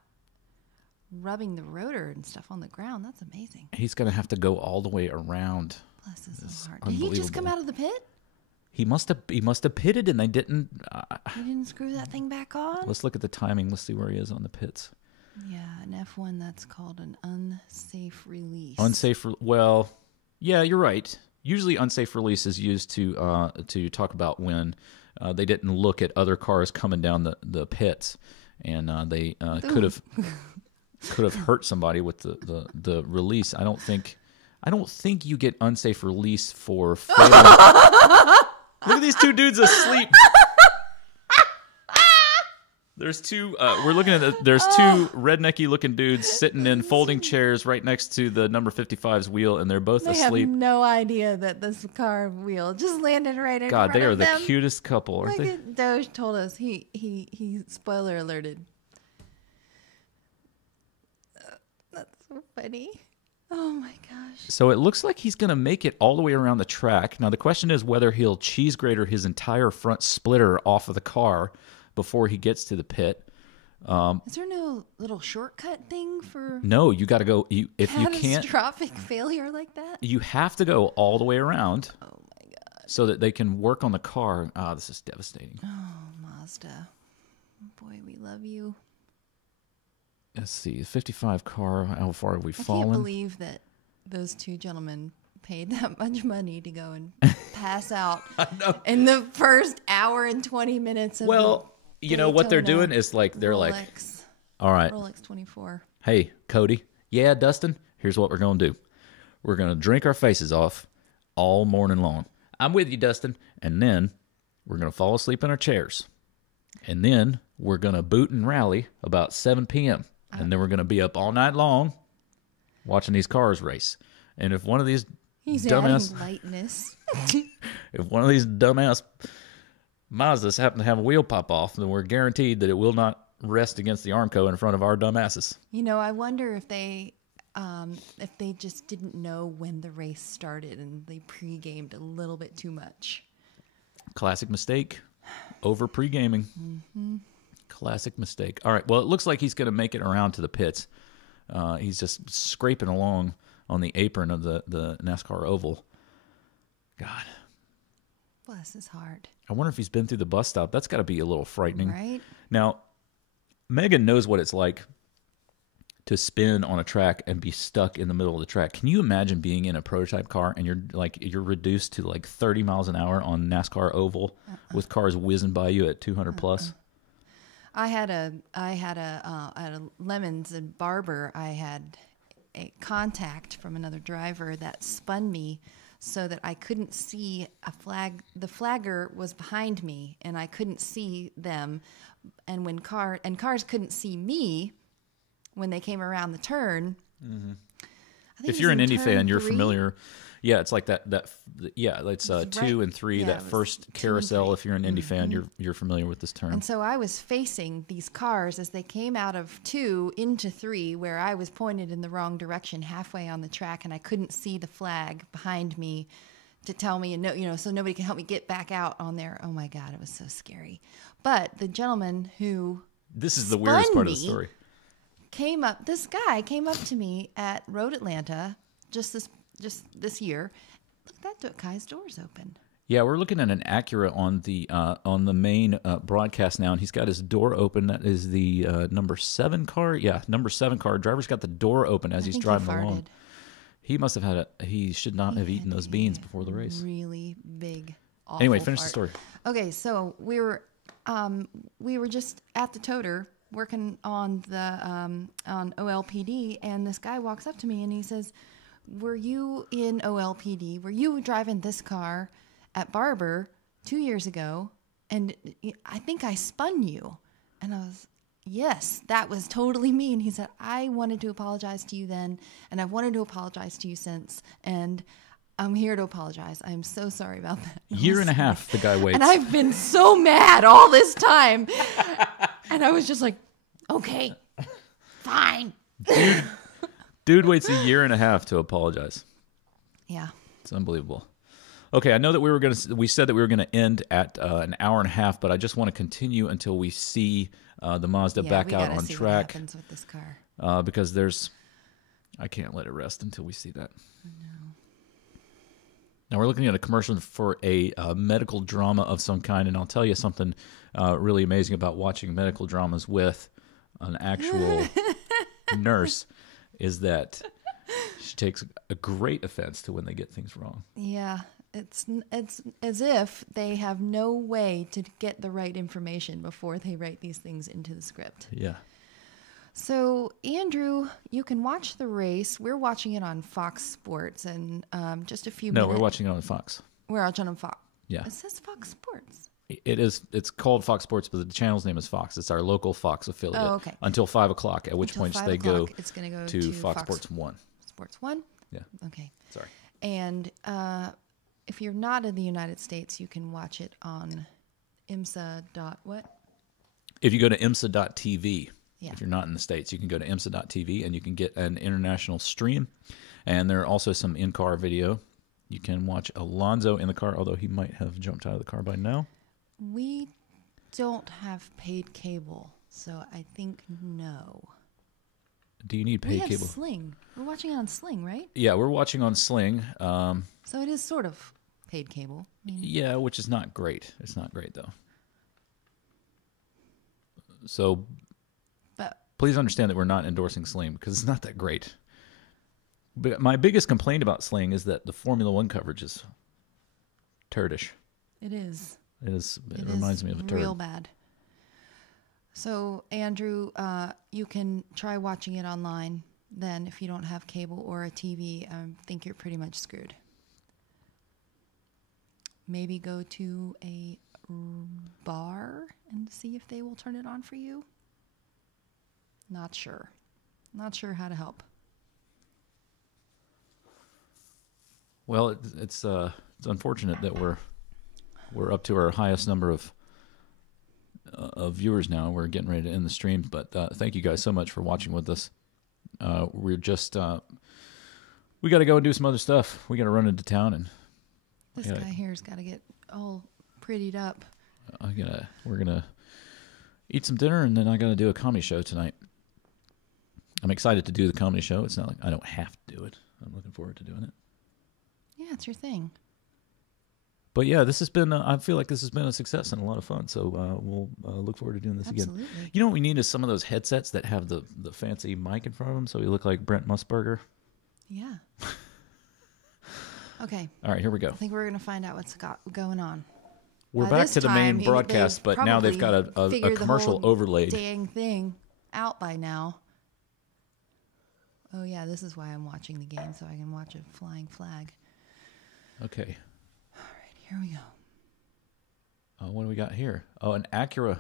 rubbing the rotor and stuff on the ground. That's amazing. He's going to have to go all the way around. Bless his heart. Did he just come out of the pit? He must have pitted, and they didn't. He didn't screw that thing back on? Let's look at the timing. Let's see where he is on the pits. Yeah, an F1, that's called an unsafe release. Well, yeah, you're right. Usually unsafe release is used to talk about when they didn't look at other cars coming down the pits, and they could have hurt somebody with the release. I don't think you get unsafe release for failing. Look at these two dudes asleep. There's two. We're looking at. There's two rednecky looking dudes sitting in folding chairs right next to the number 55's wheel, and they're both asleep. They have no idea that this car wheel just landed right in front of them. God, they are the cutest couple, aren't they? Doge told us he spoiler alerted. That's so funny. Oh my gosh. So it looks like he's going to make it all the way around the track. Now the question is whether he'll cheese grater his entire front splitter off of the car before he gets to the pit. Is there no little shortcut thing for? No, you got to go. If you can't, catastrophic failure like that, you have to go all the way around. Oh my god! So that they can work on the car. Ah, this is devastating. Oh, Mazda, boy, we love you. Let's see, 55 car. How far have we fallen? I can't believe that those two gentlemen paid that much money to go and pass out in the first hour and 20 minutes of you know what they're doing is like they're Rolex, like, all right, Rolex 24. Hey, Cody. Yeah, Dustin. Here's what we're gonna do. We're gonna drink our faces off all morning long. I'm with you, Dustin. And then we're gonna fall asleep in our chairs. And then we're gonna boot and rally about 7 p.m. And then we're gonna be up all night long watching these cars race. And if one of these dumbass lightness, if one of these dumbass Mazdas happen to have a wheel pop off, then we're guaranteed that it will not rest against the Armco in front of our dumbasses. You know, I wonder if they just didn't know when the race started and they pre-gamed a little bit too much. Classic mistake. Over pre-gaming. Mm-hmm. Classic mistake. All right, well, it looks like he's going to make it around to the pits. He's just scraping along on the apron of the NASCAR oval. God. Bless his heart. I wonder if he's been through the bus stop. That's got to be a little frightening. Right? Now, Megan knows what it's like to spin on a track and be stuck in the middle of the track. Can you imagine being in a prototype car and you're reduced to like 30 miles an hour on NASCAR oval with cars whizzing by you at 200 plus? I had a Lemons and Barber. I had a contact from another driver that spun me so that I couldn't see a flag. The flagger was behind me, and I couldn't see them. And when cars couldn't see me when they came around the turn. Mm-hmm. If you're an Indy fan, you're familiar. Yeah, it's like that. Yeah, it's 2 and 3. Yeah, that first carousel. If you're an Indy fan, you're familiar with this term. And so I was facing these cars as they came out of 2 into 3, where I was pointed in the wrong direction halfway on the track, and I couldn't see the flag behind me to tell me, so nobody can help me get back out on there. Oh my God, it was so scary. But the gentleman who this is the weirdest part of the story. This guy came up to me at Road Atlanta just this year. Look, that guy's door's open. Yeah, we're looking at an Acura on the main broadcast now, and he's got his door open. That is the number 7 car. Yeah, number 7 car. Driver's got the door open as he's driving along. He must have had he should not have eaten those beans before the race. Really big, awful Anyway, finish fart. the story. Okay, so we were just at the toter working on the on OLPD, and this guy walks up to me and he says, "Were you in OLPD? Were you driving this car at Barber 2 years ago? And I think I spun you." And I was, "Yes, that was totally me." And he said, "I wanted to apologize to you then, and I've wanted to apologize to you since, and I'm here to apologize. I'm so sorry about that." Year and a half the guy waits. And I've been so mad all this time. And I was just like, okay, fine. Dude waits a year and a half to apologize. Yeah. It's unbelievable. Okay, I know that we said that we were gonna end at an hour and a half, but I just want to continue until we see the Mazda back out on track. What happens with this car. Because I can't let it rest until we see that. No. Now we're looking at a commercial for a medical drama of some kind, and I'll tell you something really amazing about watching medical dramas with an actual nurse is that she takes a great offense to when they get things wrong. Yeah, it's as if they have no way to get the right information before they write these things into the script. Yeah. So, Andrew, you can watch the race. We're watching it on Fox Sports, and just a few minutes. No, we're watching it on Fox. We're watching on Fox. Yeah. It says Fox Sports. It is. It's called Fox Sports, but the channel's name is Fox. It's our local Fox affiliate. Oh, okay. Until 5 o'clock, at which point they go, it's gonna go to Fox Sports 1. Sports 1? Yeah. Okay. Sorry. And if you're not in the United States, you can watch it on IMSA. What? If you go to IMSA.tv, Yeah. if you're not in the States, you can go to IMSA.tv and you can get an international stream. And there are also some in-car video. You can watch Alonso in the car, although he might have jumped out of the car by now. We don't have paid cable, so I think no. Do you need paid We have cable? Sling. We're watching it on Sling, right? Yeah, we're watching on Sling. So it is sort of paid cable. I mean, Yeah, which is not great. It's not great, though. So but please understand that we're not endorsing Sling because it's not that great. But my biggest complaint about Sling is that the Formula One coverage is turdish. it is. It reminds me of a turd. Real bad. So, Andrew, you can try watching it online. Then, if you don't have cable or a TV, I think you're pretty much screwed. Maybe go to a bar and see if they will turn it on for you. Not sure. Not sure how to help. Well, it's unfortunate that we're up to our highest number of viewers now. We're getting ready to end the stream, but thank you guys so much for watching with us. We're just we got to go and do some other stuff. We got to run into town, and This guy here's got to get all prettied up. we're gonna eat some dinner, and then I got to do a comedy show tonight. I'm excited to do the comedy show. It's not like I don't have to do it. I'm looking forward to doing it. Yeah, it's your thing. But yeah, this has been. I feel like this has been a success and a lot of fun. So we'll look forward to doing this Absolutely. again. You know what we need is some of those headsets that have the fancy mic in front of them, so we look like Brent Musburger. Yeah. Okay. All right, here we go. I think we're going to find out what's going on. We're By back this to the main time, broadcast, but now they've got a figured the commercial whole overlaid. Dang thing out by now. Oh yeah, this is why I'm watching the game, so I can watch a flying flag. Okay. All right, here we go. What do we got here? Oh, an Acura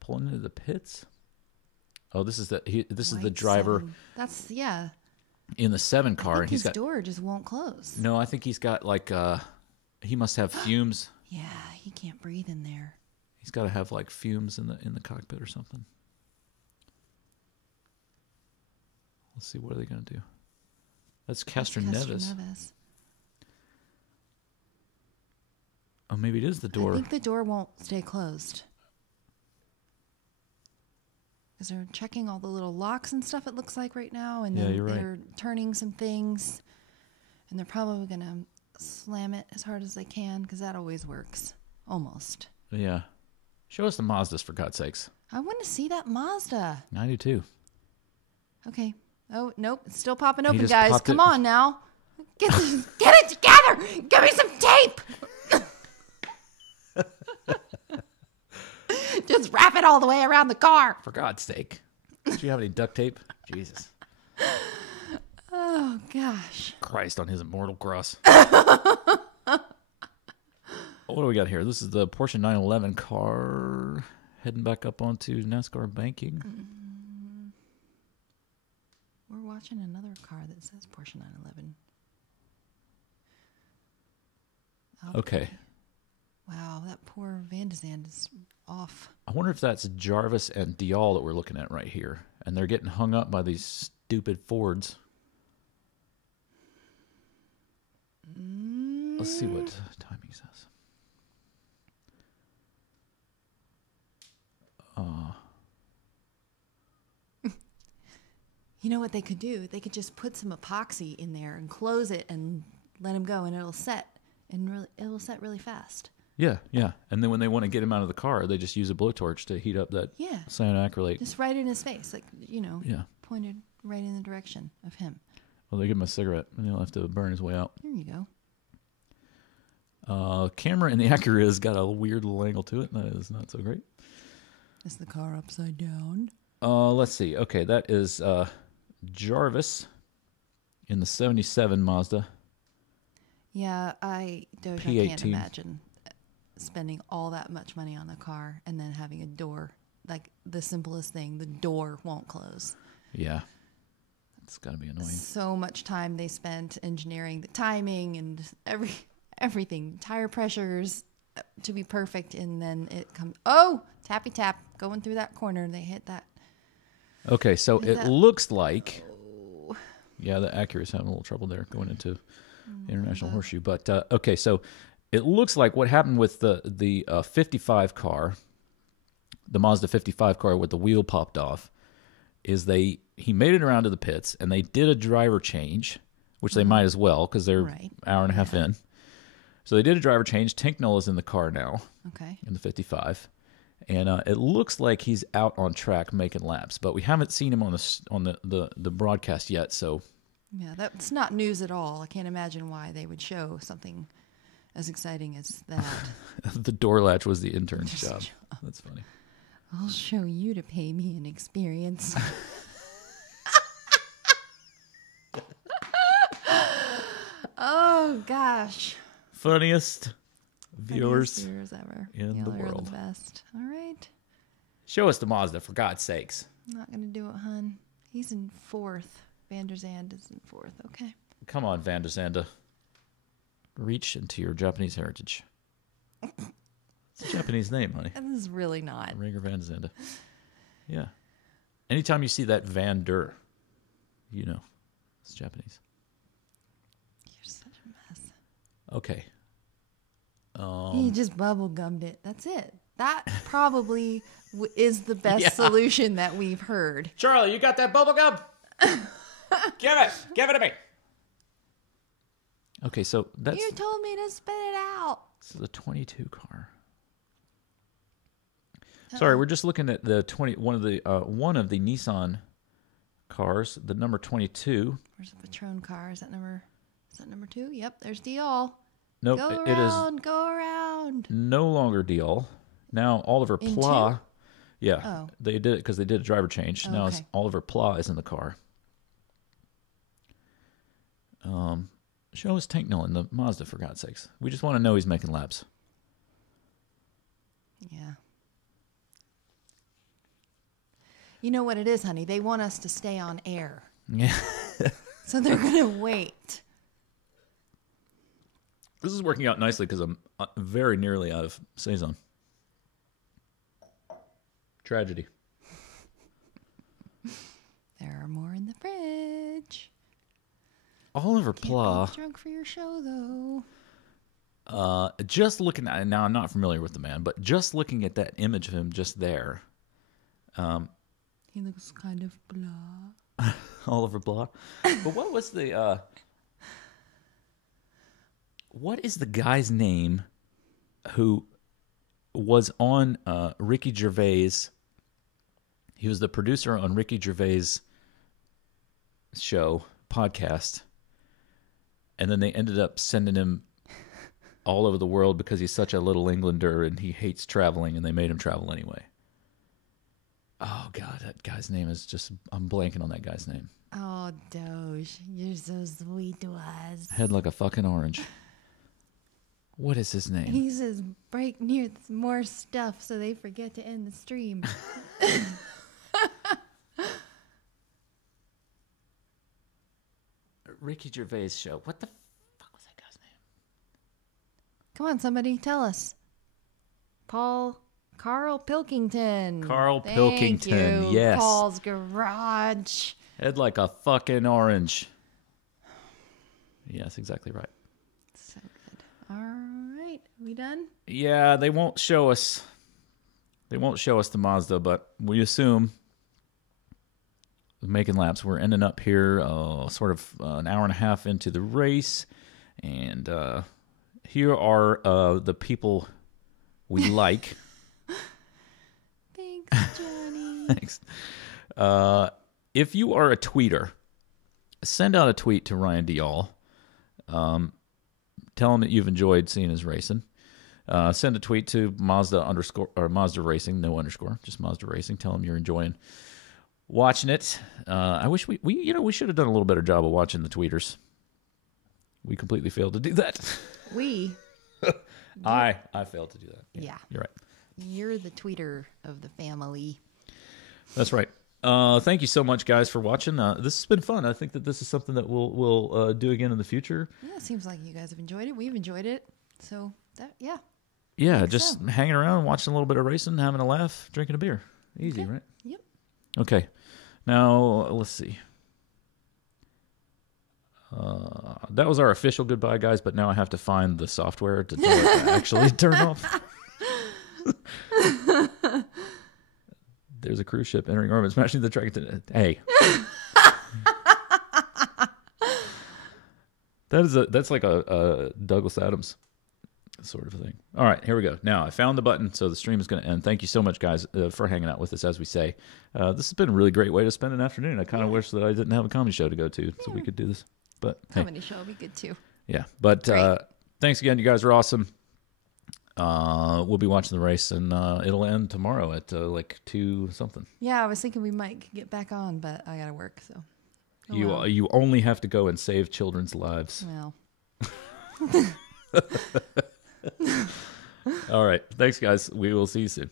pulling into the pits. Oh, this is the White driver 7. That's yeah. in the 7 I car, think and he's his got door just won't close. no. I think he's got like he must have fumes. Yeah, he can't breathe in there. He's got to have like fumes in the cockpit or something. Let's see, what are they going to do? That's Castroneves. Oh, maybe it is the door. I think the door won't stay closed. Because they're checking all the little locks and stuff, it looks like right now. And Yeah, then you're right. they're turning some things. And they're probably going to slam it as hard as I can because that always works. Almost. Yeah. Show us the Mazdas, for God's sakes. I want to see that Mazda. I do too. Okay. Oh, nope. It's still popping open, just guys. popped Come it. on now. Get it together. Give me some tape. Just wrap it all the way around the car. For God's sake. Do you have any duct tape? Jesus. Oh, gosh. Christ on his immortal cross. What do we got here? This is the Porsche 911 car heading back up onto NASCAR banking. We're watching another car that says Porsche 911. Okay. Wow, that poor Van de Zandt is off. I wonder if that's Jarvis and Dial that we're looking at right here. And they're getting hung up by these stupid Fords. Let's see what time he says. You know what they could do? They could just put some epoxy in there and close it and let him go, and it'll set. And it'll set really fast. Yeah, yeah. And then when they want to get him out of the car, they just use a blowtorch to heat up that cyanoacrylate. Just right in his face, like, Yeah. pointed right in the direction of him. Well, they give him a cigarette, and he'll have to burn his way out. There you go. Camera in the Acura has got a weird little angle to it. That is not so great. Is the car upside down? Let's see. Okay, that is Jarvis in the 77 Mazda. Yeah, I P18. can't imagine spending all that much money on a car and then having a door. Like, the simplest thing, the door won't close. Yeah. It's got to be annoying. So much time they spent engineering the timing and everything. Tire pressures to be perfect, and then it comes... Oh! Tappy tap. Going through that corner, they hit that. Okay, so it looks like... Yeah, the Acura's having a little trouble there going into International Horseshoe. But, okay, so it looks like what happened with the 55 car, the Mazda 55 car with the wheel popped off, is he made it around to the pits, and they did a driver change, which they might as well because they're hour and a half in. So they did a driver change. Tinknell is in the car now, in the 55. And it looks like he's out on track making laps, but we haven't seen him on the broadcast yet. So yeah, that's not news at all. I can't imagine why they would show something as exciting as that. The door latch was the intern's job. That's funny. I'll show you to pay me an experience. Oh gosh! Funniest viewers ever in the world. Are the best. All right. Show us the Mazda, for God's sakes. I'm not gonna do it, hun. He's in fourth. Van der Zandt is in fourth. Okay. Come on, Van der Zandt. Reach into your Japanese heritage. It's a Japanese name, honey. This is really not. Rager Van der Zandt. Yeah. Anytime you see that Van der, you know it's Japanese. You're such a mess. Okay. He just bubble gummed it. That's it. That probably is the best solution that we've heard. Charlie, you got that bubble gum? Give it to me. Okay, so that's... You told me to spit it out. This is a 22 car. Sorry, we're just looking at the one of the Nissan cars, the number 22. Where's the Patron car? Is that number 2? Yep, there's Dial. Nope, Go around. No longer Dial. Now Oliver Pla. Yeah, they did it because they did a driver change. Now it's Oliver Pla is in the car. Show us Tinknell in the Mazda, for God's sakes. We just want to know he's making laps. Yeah. You know what it is, honey? They want us to stay on air. Yeah. So they're going to wait. This is working out nicely because I'm very nearly out of Saison. Tragedy. There are more in the fridge. Oliver Pla. Can't be drunk for your show, though. Just looking at, now I'm not familiar with the man, but just looking at that image of him just there. He looks kind of blah. Oliver Blah. But what was the what is the guy's name who was on Ricky Gervais? He was the producer on Ricky Gervais' show, podcast. And then they ended up sending him all over the world because he's such a little Englander and he hates traveling, and they made him travel anyway. Oh, God, that guy's name is just... I'm blanking on that guy's name. Oh, Doge, you're so sweet to us. Head like a fucking orange. What is his name? He says, break news, more stuff so they forget to end the stream. Ricky Gervais show. What the fuck was that guy's name? Come on, somebody, tell us. Carl Pilkington. Carl Thank Pilkington, you, yes. Paul's Garage. Head like a fucking orange. Yes, exactly right. So good. All right, we done? Yeah, they won't show us. They won't show us the Mazda, but we assume making laps. We're ending up here sort of an hour and a half into the race, and here are the people we like. Thanks, Johnny. Thanks. If you are a tweeter, send out a tweet to Ryan Dial. Tell him that you've enjoyed seeing his racing. Send a tweet to Mazda _ or Mazda Racing, no underscore, just Mazda Racing. Tell him you're enjoying watching it. I wish we should have done a little better job of watching the tweeters. We completely failed to do that. I failed to do that. Yeah. You're right. You're the tweeter of the family. That's right. Thank you so much, guys, for watching. This has been fun. I think that this is something that we'll do again in the future. Yeah, it seems like you guys have enjoyed it. We've enjoyed it. So, yeah. Yeah, just hanging around, watching a little bit of racing, having a laugh, drinking a beer. Easy, right? Yep. Okay. Now, let's see. That was our official goodbye, guys, but now I have to find the software to actually turn off. There's a cruise ship entering orbit, smashing the track. Hey. That's like a Douglas Adams sort of thing. All right, here we go. Now, I found the button, so the stream is going to end. Thank you so much, guys, for hanging out with us, as we say. This has been a really great way to spend an afternoon. I kind of wish that I didn't have a comedy show to go to, so we could do this. But comedy show will be good, too. Yeah, but thanks again. You guys are awesome. We'll be watching the race, and it'll end tomorrow at like 2 something. Yeah, I was thinking we might get back on, but I got to work, so. You only have to go and save children's lives. Well. All right. Thanks, guys. We will see you soon.